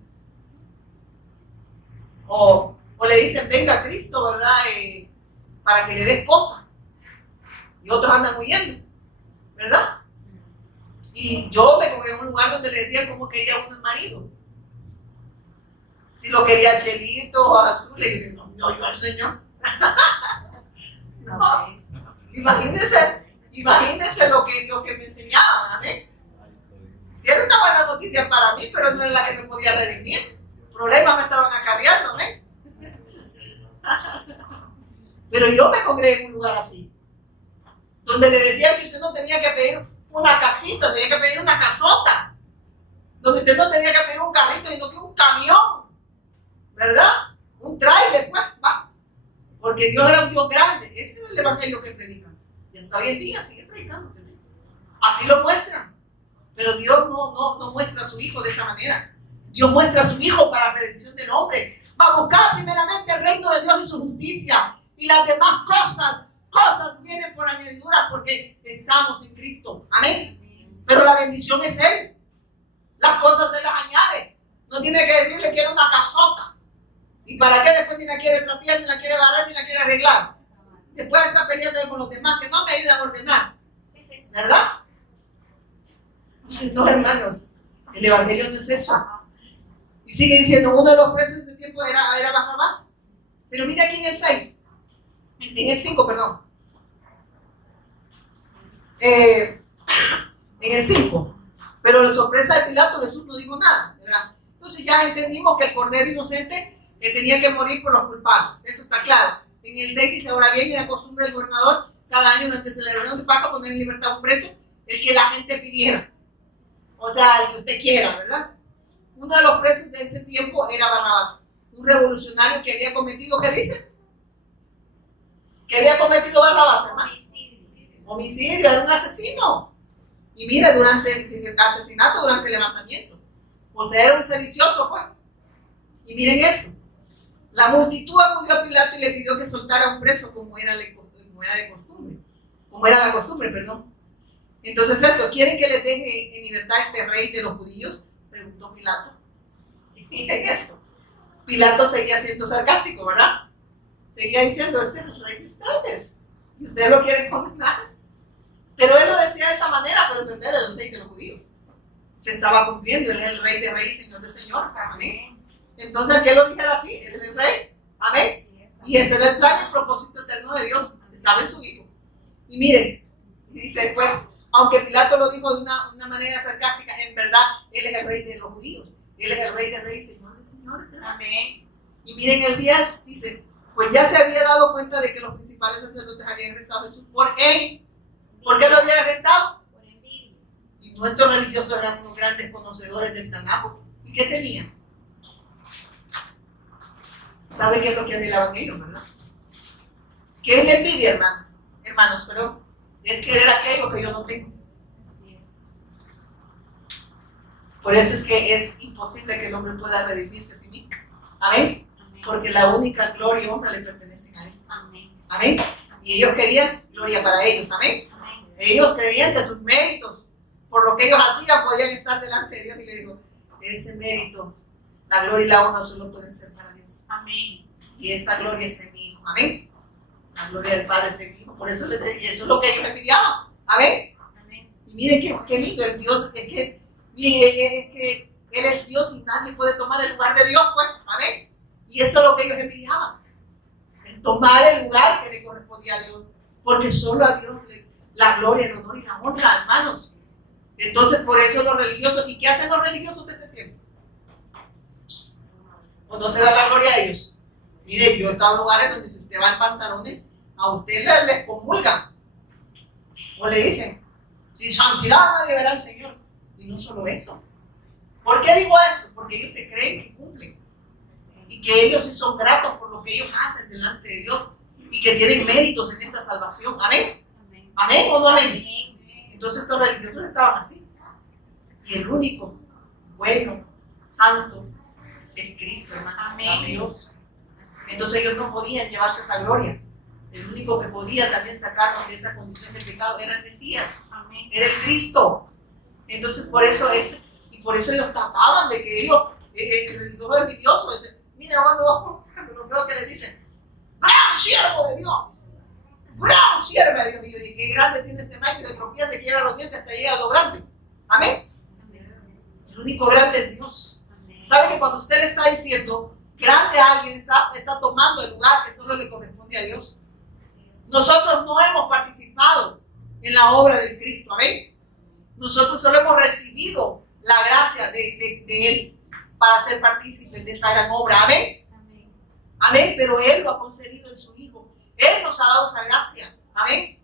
O le dicen, venga Cristo, ¿verdad? Para que le dé esposa. Y otros andan huyendo, ¿verdad? Y yo me comí en un lugar donde le decían cómo quería uno el marido. Si lo quería chelito o azul, le dije, no, yo al Señor. No, imagínense lo que me enseñaban, amén. Si era una buena noticia para mí, pero no era la que me podía redimir. Problemas me estaban acarreando, amén. Pero yo me congregué en un lugar así, donde le decían que usted no tenía que pedir una casita, tenía que pedir una casota, donde usted no tenía que pedir un carrito, sino que un camión, ¿verdad? Un trailer, pues, va. Porque Dios era un Dios grande. Ese es el evangelio que predican. Y hasta hoy en día sigue predicándose así. Así lo muestran. Pero Dios no muestra a su Hijo de esa manera. Dios muestra a su Hijo para la redención del hombre. Va a buscar primeramente el reino de Dios y su justicia. Y las demás cosas vienen por añadidura porque estamos en Cristo. Amén. Pero la bendición es Él. Las cosas se las añade. No tiene que decirle quiero una casota. ¿Y para qué después ni la quiere trapear, ni la quiere barrer, ni la quiere arreglar? Después está peleando con los demás que no me ayudan a ordenar. ¿Verdad? Entonces, no, hermanos, el evangelio no es eso. Y sigue diciendo, uno de los presos de ese tiempo era Barrabás. Pero mira aquí en el 6, en el 5, perdón. En el 5. Pero la sorpresa de Pilato, Jesús no dijo nada, ¿verdad? Entonces ya entendimos que el cordero inocente tenía que morir por los culpables. Eso está claro. En el 6 dice, ahora bien, era costumbre del gobernador cada año durante la reunión de Pascua poner en libertad a un preso, el que la gente pidiera. O sea, el que usted quiera, ¿verdad? Uno de los presos de ese tiempo era Barrabás, un revolucionario que había cometido, ¿qué dice? ¿Qué había cometido Barrabás, hermano? Homicidio, era un asesino. Y mire, durante el asesinato, durante el levantamiento. O sea, era un sedicioso, pues. Y miren esto. La multitud acudió a Pilato y le pidió que soltara a un preso como era la costumbre, perdón. Entonces esto, ¿quieren que les deje en libertad a este rey de los judíos? Preguntó Pilato. Y miren esto. Pilato seguía siendo sarcástico, ¿verdad? Seguía diciendo, este es el rey de ustedes. Y ustedes lo quieren condenar. Pero él lo decía de esa manera, pero entender el rey de los judíos. Se estaba cumpliendo, él es el rey de reyes, señor de señor. Amén. Entonces, que lo dijera así, él es el rey. Amén. Y ese era el plan y el propósito eterno de Dios. Estaba en su Hijo. Y miren, dice, pues, aunque Pilato lo dijo de una manera sarcástica, en verdad, él es el rey de los judíos. Él es el rey de reyes, señor de señores. Amén. Y miren el 10, dice, pues ya se había dado cuenta de que los principales sacerdotes habían arrestado a Jesús por él. ¿Por qué lo habían arrestado? Por envidia. Y nuestros religiosos eran unos grandes conocedores del Tanakh. ¿Y qué tenían? ¿Sabe qué es lo que anhelaban ellos, verdad? ¿Qué es la envidia, hermanos? Pero es querer aquello que yo no tengo. Así es. Por eso es que es imposible que el hombre pueda redimirse a sí mismo. ¿Amén? Amén. Porque la única gloria y honra le pertenecen a él. Amén. Amén. Y ellos querían gloria para ellos. Amén. Amén. Ellos creían que sus méritos, por lo que ellos hacían, podían estar delante de Dios. Y le digo, ese mérito, la gloria y la honra solo pueden ser para Dios. Amén. Y esa gloria está en mi Hijo. Amén. La gloria del Padre está en mi Hijo. Por eso, y eso es lo que ellos envidiaban. Amén. Amén. Y miren qué lindo el Dios. Es que Él es Dios y nadie puede tomar el lugar de Dios, pues. Amén. Y eso es lo que ellos envidiaban. El tomar el lugar que le correspondía a Dios. Porque solo a Dios la gloria, el honor y la honra, hermanos. Entonces, por eso los religiosos. ¿Y qué hacen los religiosos de este tiempo? ¿O no se da la gloria a ellos? Mire, yo he estado en lugares donde si usted va en pantalones, a usted les comulgan. O le dicen, sin santidad nadie verá al Señor. Y no solo eso. ¿Por qué digo esto? Porque ellos se creen que cumplen. Y que ellos sí son gratos por lo que ellos hacen delante de Dios. Y que tienen méritos en esta salvación. ¿Amén? ¿Amén, ¿amén o no amén? Amén. Entonces estos religiosos estaban así. Y el único, bueno, santo, es Cristo, hermano. Amén. Dios. Entonces ellos no podían llevarse esa gloria. El único que podía también sacarnos de esa condición de pecado era el Mesías. Amén. Era el Cristo. Entonces por eso ellos trataban de que ellos, el religioso envidioso, mira cuando lo veo que le dicen, gran siervo de Dios. Gran siervo de Dios. Y yo dije, qué grande tiene este maestro que tropieza, que quiebra los dientes hasta llega a lo grande. Amén. El único grande es Dios. Amén. ¿Sabe que cuando usted le está diciendo grande a alguien, está tomando el lugar que solo le corresponde a Dios? Nosotros no hemos participado en la obra del Cristo. Amén. Nosotros solo hemos recibido la gracia de Él para ser partícipes de esa gran obra. Amén. Amén, pero Él lo ha concedido en su Hijo. Él nos ha dado esa gracia. Amén.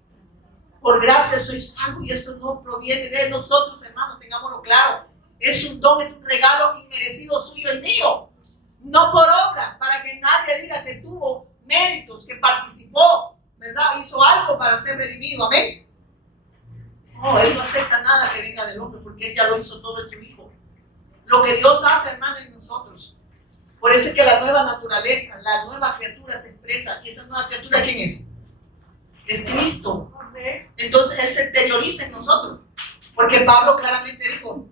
Por gracia soy salvo y esto no proviene de nosotros, hermanos, tengámoslo claro. Es un don, es un regalo inmerecido suyo y mío. No por obra, para que nadie diga que tuvo méritos, que participó, ¿verdad? Hizo algo para ser redimido. Amén. No, Él no acepta nada que venga del hombre porque Él ya lo hizo todo en su Hijo. Lo que Dios hace, hermano, en nosotros. Por eso es que la nueva naturaleza, la nueva criatura se expresa. ¿Y esa nueva criatura quién es? Es Cristo. Entonces Él se exterioriza en nosotros. Porque Pablo claramente dijo,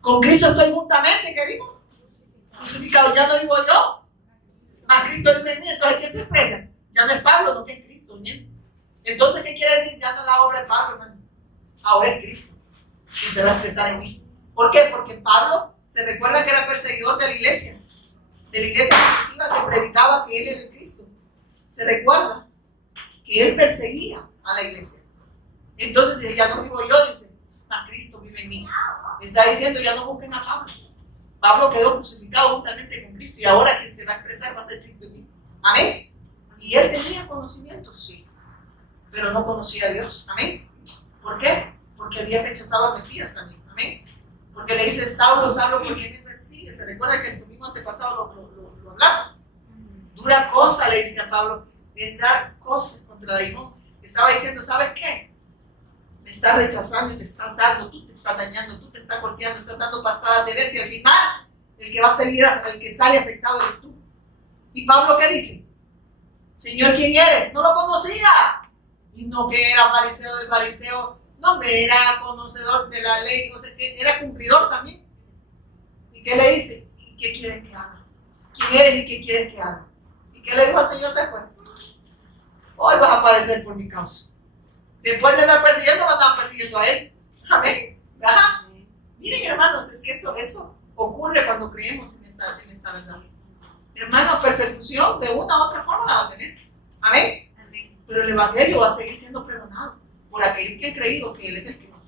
con Cristo estoy juntamente, ¿qué dijo? Crucificado, ya no vivo yo, mas Cristo vive en mí. Entonces, ¿quién se expresa? Ya no es Pablo, no que es Cristo, ¿no? Entonces, ¿qué quiere decir? Ya no es la obra de Pablo, hermano. Ahora es Cristo que se va a expresar en mí. ¿Por qué? Porque Pablo se recuerda que era perseguidor de la iglesia primitiva que predicaba que Él era el Cristo. Se recuerda que Él perseguía a la iglesia. Entonces dice, ya no vivo yo, dice, mas Cristo vive en mí. Está diciendo, ya no busquen a Pablo. Pablo quedó crucificado juntamente con Cristo y ahora quien se va a expresar va a ser Cristo en mí. Amén. Y él tenía conocimiento, sí, pero no conocía a Dios. Amén. ¿Por qué? Porque había rechazado al Mesías también. Amén. Porque le dice, Saulo, Saulo, ¿por qué me persigue? Se recuerda que el domingo antepasado lo hablamos. Dura cosa, le dice a Pablo, es dar cosas contra Daimón. Estaba diciendo, ¿sabes qué? Me está rechazando y te está dando, tú te estás dañando, tú te estás golpeando, estás dando patadas de vez y al final el que va a salir, el que sale afectado eres tú. ¿Y Pablo qué dice? Señor, ¿quién eres? No lo conocía. Y no que era fariseo de fariseo, no, hombre, era conocedor de la ley, no sé qué, era cumplidor también. ¿Y qué le dice? ¿Y qué quieres que haga? ¿Quién eres y qué quieres que haga? ¿Y qué le dijo al Señor después? Hoy vas a padecer por mi causa. Después de andar persiguiendo, lo andaban persiguiendo a él. Amén. ¿Verdad? Miren, hermanos, es que eso ocurre cuando creemos en esta verdad. Hermanos, persecución de una u otra forma la va a tener. Amén. Pero el evangelio va a seguir siendo pregonado por aquellos que han creído que Él es el Cristo.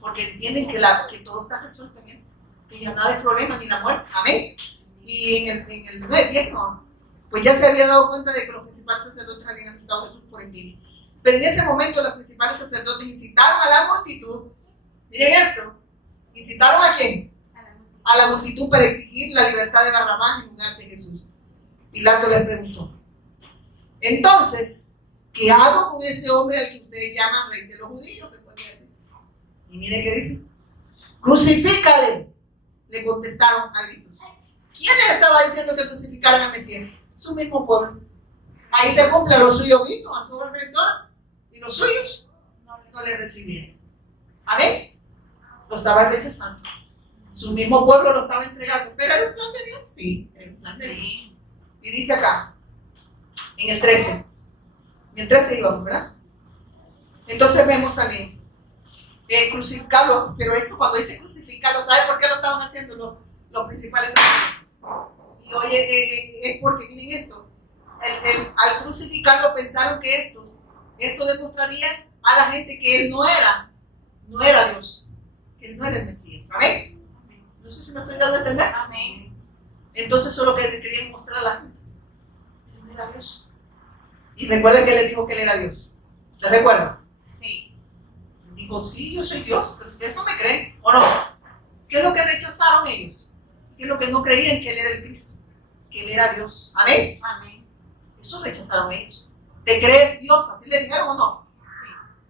Porque entienden que todo está resuelto en Él. Que ya nada es problema ni la muerte. Amén. Y en el Nuevo Viejo, pues ya se había dado cuenta de que los principales sacerdotes habían arrestado a Jesús por envidia. Pero en ese momento los principales sacerdotes incitaron a la multitud. Miren esto. ¿Incitaron a quién? A la multitud para exigir la libertad de Barrabás en lugar de Jesús. Pilato les preguntó, entonces, ¿qué hago con este hombre al que ustedes llaman rey de los judíos? Y miren qué dice. Crucifícale, le contestaron a gritos. ¿Quién les estaba diciendo que crucificaran al Mesías? Su mismo pueblo. Ahí se cumple, lo suyo vino a su redentor y los suyos no le recibieron. Amén. Lo estaba rechazando. Su mismo pueblo lo estaba entregando. ¿Pero era un plan de Dios? Sí, era un plan de Dios. Y dice acá, en el 13. En el 13 íbamos, ¿verdad? Entonces vemos también crucificarlo. Pero esto cuando dice crucificarlo, ¿sabe por qué lo estaban haciendo los principales sacerdotes? Y oye, es porque, miren esto. Al crucificarlo pensaron que esto demostraría a la gente que Él no era Dios. Que Él no era el Mesías. ¿Amén? No sé si me estoy dando a entender. Amén. Entonces eso es lo que le querían mostrar a la gente. Él no era Dios. Y recuerden que Él les dijo que Él era Dios. ¿Se recuerdan? Sí. Dijo, sí, yo soy Dios, pero ustedes no me creen, ¿o no? ¿Qué es lo que rechazaron ellos? ¿Qué es lo que no creían que Él era el Cristo? Que Él era Dios. ¿Amén? Amén. Eso rechazaron ellos. ¿Te crees Dios? ¿Así le dijeron o no?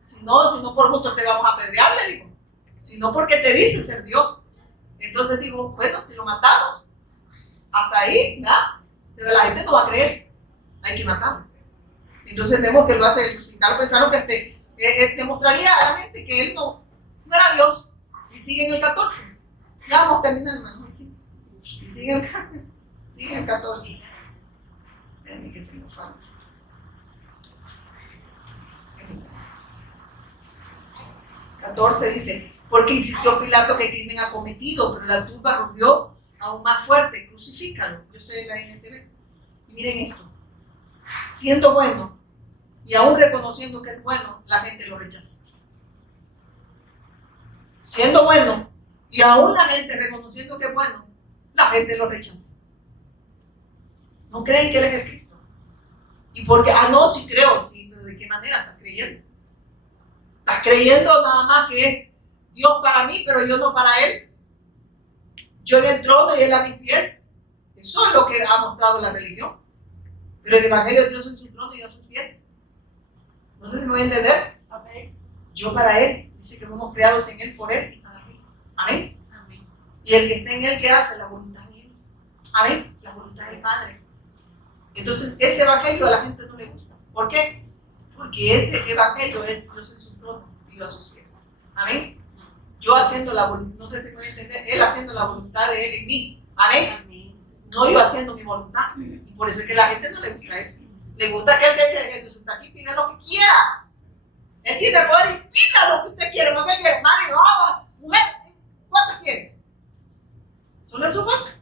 Sí. Si no por gusto te vamos a apedrear, le dijo. Sino porque te dices ser Dios. Entonces digo, bueno, si lo matamos, hasta ahí, ¿verdad? La gente no va a creer, hay que matarlo. Entonces vemos que lo hace crucificar, pensaron que demostraría a la gente que Él no era Dios. Y sigue en el 14. Ya vamos a terminar, hermano. Sí. Y sigue en el 14. Espérenme que se nos falta. 14 dice, porque insistió Pilato que crimen ha cometido, pero la turba rugió aún más fuerte, crucifícalo. Yo estoy en la NTV. Y miren esto, siendo bueno y aún reconociendo que es bueno, la gente lo rechaza. Siendo bueno y aún la gente reconociendo que es bueno, la gente lo rechaza. ¿No creen que Él es el Cristo? Y porque, no, sí creo, sí, pero ¿de qué manera estás creyendo? Estás creyendo nada más que es Dios para mí, pero yo no para Él. Yo en el trono y Él a mis pies. Eso es lo que ha mostrado la religión. Pero el Evangelio es Dios en su trono y yo a sus pies. No sé si me voy a entender. Amén. Yo para Él. Dice que fuimos creados en Él, por Él y para Él. Amén. Amén. Y el que está en Él, ¿qué hace? La voluntad de Él. Amén. La voluntad del Padre. Entonces, ese Evangelio a la gente no le gusta. ¿Por qué? Porque ese Evangelio es Dios en su trono y yo a sus pies. Amén. Yo haciendo la voluntad, no sé si me voy a entender, Él haciendo la voluntad de Él en mí. Amén. Amén. No yo haciendo mi voluntad. Y por eso es que a la gente no le gusta eso. Le gusta que el que dice Jesús está aquí, pida lo que quiera. Él tiene poder y pida lo que usted quiere. No que quiere, hermano, baba, mujer, ¿cuántas quiere? Solo eso falta.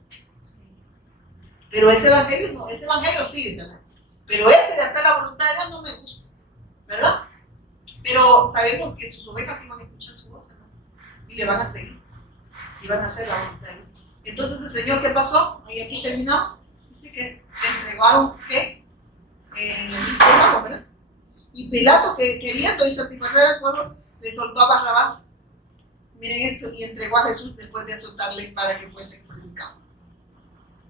Pero ese evangelio no, ese evangelio sí, ¿verdad? Pero ese de hacer la voluntad de Dios no me gusta, ¿verdad? Pero sabemos que sus ovejas sí van a escuchar su voz, ¿verdad? Y le van a seguir. Y van a hacer la voluntad de Dios. Entonces el Señor, ¿qué pasó? Y aquí terminamos. Dice que le entregaron, ¿qué? ¿Verdad? Y Pilato, que queriendo y satisfacer al pueblo, le soltó a Barrabás. Miren esto, y entregó a Jesús después de soltarle para que fuese crucificado.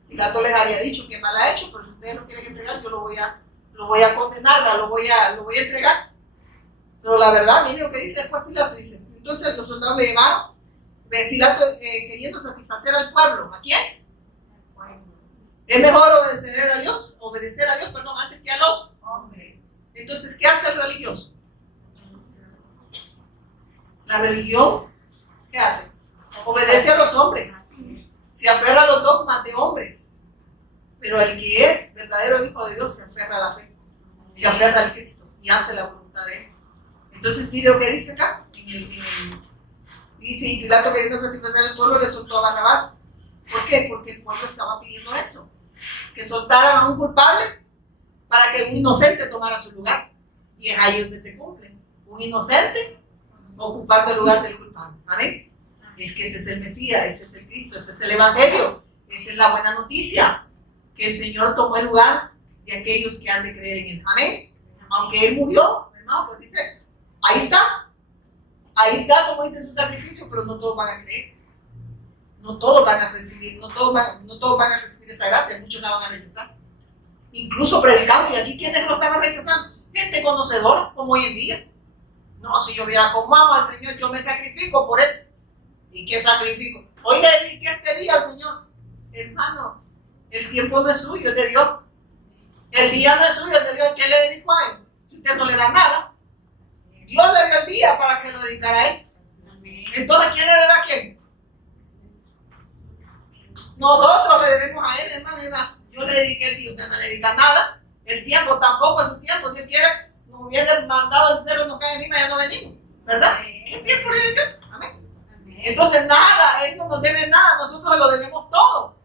Pilato les había dicho que mal ha hecho, pero si ustedes lo quieren entregar, yo lo voy a condenar, lo voy a entregar. Pero la verdad, miren lo que dice después Pilato, dice, entonces los soldados le llevaron, Pilato queriendo satisfacer al pueblo. ¿A quién? Es mejor obedecer a Dios, antes que a los hombres. Entonces, ¿qué hace el religioso? La religión, ¿qué hace? Obedece a los hombres. Se aferra a los dogmas de hombres. Pero el que es verdadero hijo de Dios se aferra a la fe. Se aferra al Cristo y hace la voluntad de Él. Entonces, mire lo que dice acá. Dice, y Pilato queriendo satisfacer al pueblo le soltó a Barrabás. ¿Por qué? Porque el pueblo estaba pidiendo eso. Que soltaran a un culpable para que un inocente tomara su lugar. Y es ahí donde se cumple. Un inocente ocupando el lugar del culpable. ¿Amén? Es que ese es el Mesías, ese es el Cristo, ese es el Evangelio. Esa es la buena noticia. Que el Señor tomó el lugar de aquellos que han de creer en Él. ¿Amén? Aunque Él murió, hermano, pues dice, ahí está como dice su sacrificio, pero no todos van a creer. No todos van a recibir, no todos van a recibir esa gracia, muchos la van a rechazar. Incluso predicando, y aquí quienes lo estaban rechazando, gente conocedora, como hoy en día. No, si yo viera cómo amo al Señor, yo me sacrifico por Él. ¿Y qué sacrifico? Hoy le dediqué este día al Señor. Hermano, el tiempo no es suyo, es de Dios. El día no es suyo, es de Dios. ¿Qué le dedicó a Él? Si usted no le da nada. Dios le dio el día para que lo dedicara a Él. Entonces, ¿quién le debe a quién? Nosotros le debemos a Él, hermano. Yo le dediqué el día, usted no le dedica nada. El tiempo tampoco es su tiempo. Si Dios quiere, nos hubiera mandado entero, nos cae encima y ya no venimos. ¿Verdad? ¿Qué tiempo le dedica? Amén. Entonces, nada, Él no nos debe nada, nosotros lo debemos todo.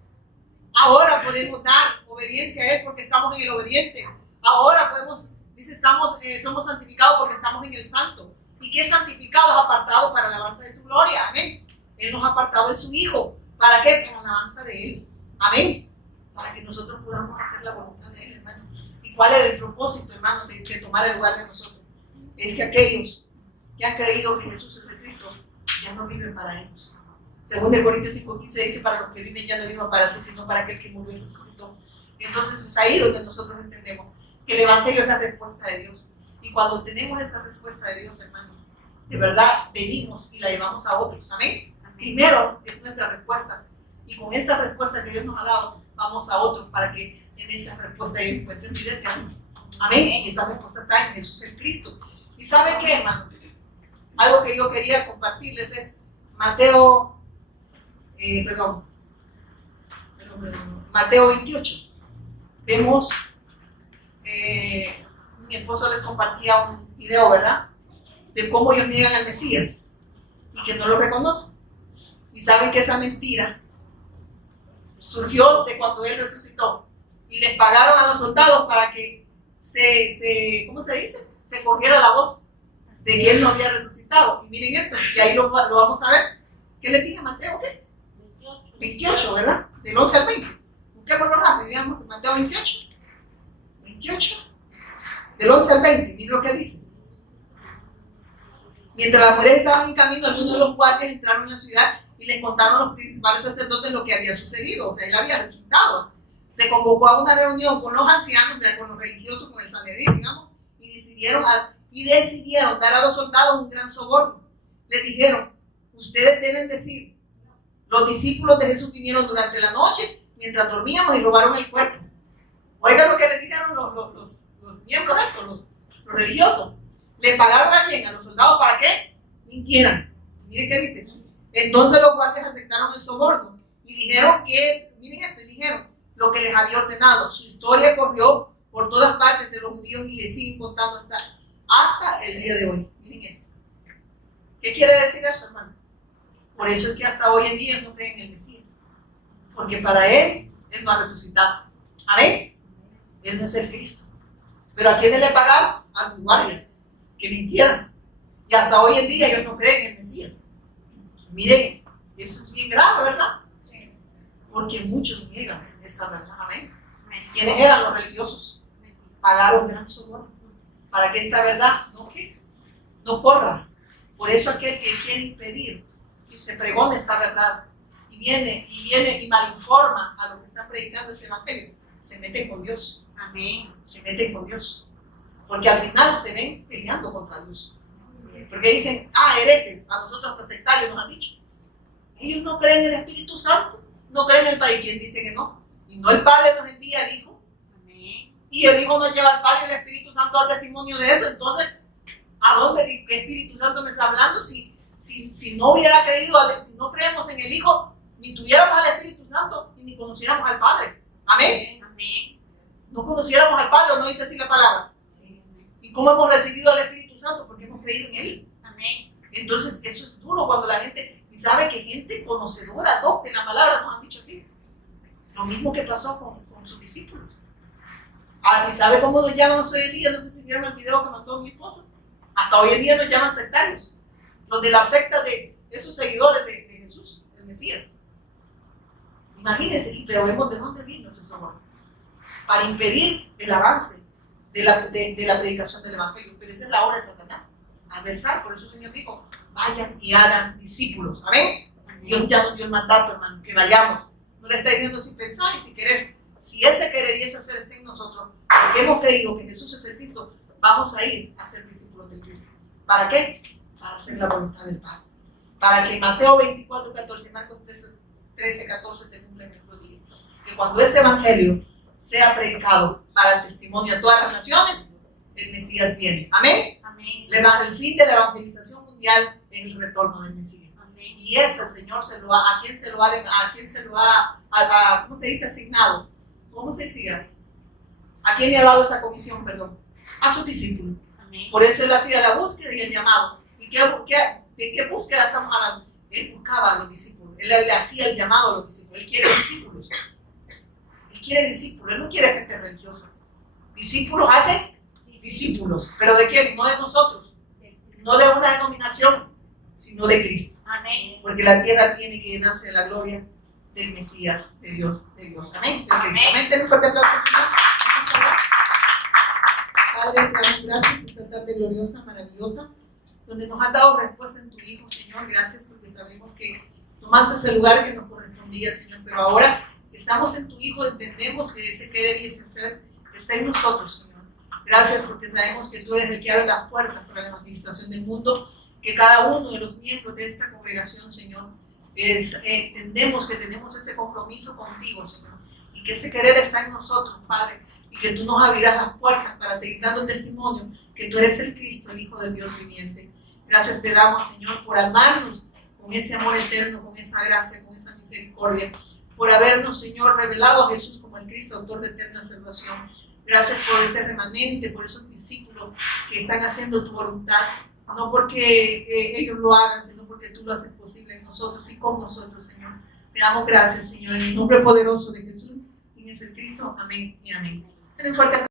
Ahora podemos dar obediencia a Él porque estamos en el obediente. Ahora podemos, dice, somos santificados porque estamos en el santo. ¿Y qué santificados? Apartados para la alabanza de su gloria. Amén. Él nos ha apartado de su Hijo. ¿Para qué? Para la alabanza de Él. Amén. Para que nosotros podamos hacer la voluntad de Él, hermano. ¿Y cuál es el propósito, hermano, de tomar el lugar de nosotros? Es que aquellos que han creído que Jesús es el Cristo ya no viven para ellos. Según de Corintios 5:15 dice, para los que viven ya no viven para sí, sino para aquel que murió y resucitó. Entonces es ahí donde nosotros entendemos que el Evangelio es la respuesta de Dios. Y cuando tenemos esta respuesta de Dios, hermano, de verdad venimos y la llevamos a otros. Amén. Primero es nuestra respuesta. Y con esta respuesta que Dios nos ha dado, vamos a otros para que en esa respuesta ellos encuentren vida eterna. Amén. Y esa respuesta está en Jesús el Cristo. ¿Y saben qué, hermano? Algo que yo quería compartirles es Mateo 28. Vemos, mi esposo les compartía un video, ¿verdad? De cómo ellos niegan al Mesías y que no lo reconocen. Y saben que esa mentira surgió de cuando Él resucitó. Y les pagaron a los soldados para que ¿cómo se dice? Se corriera la voz de que Él no había resucitado. Y miren esto, y ahí lo vamos a ver. ¿Qué les dije, Mateo? ¿Qué? 28, ¿verdad? Del 11 al 20. Busquémoslo rápido, digamos, Mateo 28. Del 11 al 20, mira lo que dice. Mientras las mujeres estaban en camino, algunos de los guardias entraron en la ciudad y les contaron a los principales sacerdotes lo que había sucedido. O sea, él había resultado. Se convocó a una reunión con los ancianos, o sea, con los religiosos, con el Sanedrín, digamos, y decidieron dar a los soldados un gran soborno. Les dijeron: ustedes deben decir, los discípulos de Jesús vinieron durante la noche mientras dormíamos y robaron el cuerpo. Oigan lo que les dijeron los miembros de esto, los religiosos. ¿Le pagaron a quién? A los soldados, ¿para qué? Mintieran. Miren qué dice. Entonces los guardias aceptaron el soborno y dijeron que, miren esto, y dijeron lo que les había ordenado. Su historia corrió por todas partes de los judíos y le siguen contando hasta el día de hoy. Miren esto. ¿Qué quiere decir eso, hermano? Por eso es que hasta hoy en día no creen en el Mesías. Porque para él no ha resucitado. Amén. Él no es el Cristo. Pero ¿a quiénes le pagaron? A los guardias que mintieran. Y hasta hoy en día ellos no creen en el Mesías. Miren, eso es bien grave, ¿verdad? Porque muchos niegan esta verdad. Amén. ¿Y quiénes eran los religiosos? Pagaron gran soborno para que esta verdad no corra. Por eso aquel que quiere impedir que se pregone esta verdad y viene y malinforma a lo que está predicando este evangelio, se mete con Dios. Amén. Se meten con Dios. Porque al final se ven peleando contra Dios. Porque dicen: herejes, a nosotros los sectarios nos han dicho. Ellos no creen en el Espíritu Santo, no creen en el Padre. ¿Quién dice que no? Y no el Padre nos envía al Hijo. Amén. Y el Hijo nos lleva al Padre y el Espíritu Santo da testimonio de eso. Entonces, ¿a dónde qué Espíritu Santo me está hablando? Si no hubiera creído, no creemos en el Hijo, ni tuviéramos al Espíritu Santo, y ni conociéramos al Padre. Amén. Amén. No conociéramos al Padre, ¿o no dice así la palabra? Sí. ¿Y cómo hemos recibido al Espíritu Santo? Porque hemos creído en Él. Amén. Entonces, eso es duro cuando la gente, y sabe que gente conocedora, docta en la palabra, nos han dicho así. Lo mismo que pasó con sus discípulos. ¿Y sabe cómo nos llaman hoy en día? No sé si vieron el video que mandó mi esposo. Hasta hoy en día nos llaman sectarios. Los de la secta de esos seguidores de Jesús, el Mesías. Imagínense, pero vemos de dónde vino ese soborno. Para impedir el avance de la predicación del Evangelio. Pero esa es la obra de Satanás. Adversar, por eso el Señor dijo: vayan y hagan discípulos. Amén. Dios ya nos dio el mandato, hermano, que vayamos. No le está diciendo sin pensar y si querés. Si ese querer y ese hacer está en nosotros, porque hemos creído que Jesús es el Cristo, vamos a ir a ser discípulos del Cristo. ¿Para qué? Para hacer la voluntad del Padre. Para que Mateo 24, 14, Marcos 13, 14 se cumpla en nuestro día. Que cuando este Evangelio sea predicado para testimonio a todas las naciones, el Mesías viene. Amén. Amén. El fin de la evangelización mundial es el retorno del Mesías. Amén. Y eso el Señor ¿a quién se lo ha ¿cómo se dice? Asignado. ¿Cómo se decía? ¿A quién le ha dado esa comisión, perdón? A sus discípulos. Amén. Por eso él hacía la búsqueda y el llamado. ¿Y de qué búsqueda estamos hablando? Él buscaba a los discípulos. Él le hacía el llamado a los discípulos. Él quiere discípulos. Él quiere discípulos. Él no quiere gente religiosa. Discípulos hacen discípulos. ¿Pero de quién? No de nosotros. No de una denominación, sino de Cristo. Amén. Porque la tierra tiene que llenarse de la gloria del Mesías, de Dios. Amén. Amén. Ten un fuerte aplauso al Señor. Padre, te damos gracias esta tarde gloriosa, maravillosa, donde nos has dado respuesta en tu Hijo, Señor. Gracias porque sabemos que tomaste ese lugar que nos correspondía, Señor. Pero ahora que estamos en tu Hijo, entendemos que ese querer y ese hacer está en nosotros, Señor. Gracias porque sabemos que tú eres el que abre las puertas para la evangelización del mundo, que cada uno de los miembros de esta congregación, Señor, entendemos que tenemos ese compromiso contigo, Señor, y que ese querer está en nosotros, Padre, y que tú nos abrirás las puertas para seguir dando testimonio que tú eres el Cristo, el Hijo del Dios viviente. Gracias te damos, Señor, por amarnos con ese amor eterno, con esa gracia, con esa misericordia, por habernos, Señor, revelado a Jesús como el Cristo, autor de eterna salvación. Gracias por ese remanente, por esos discípulos que están haciendo tu voluntad, no porque ellos lo hagan, sino porque tú lo haces posible en nosotros y con nosotros, Señor. Te damos gracias, Señor, en el nombre poderoso de Jesús, quien es el Cristo. Amén y amén. Un fuerte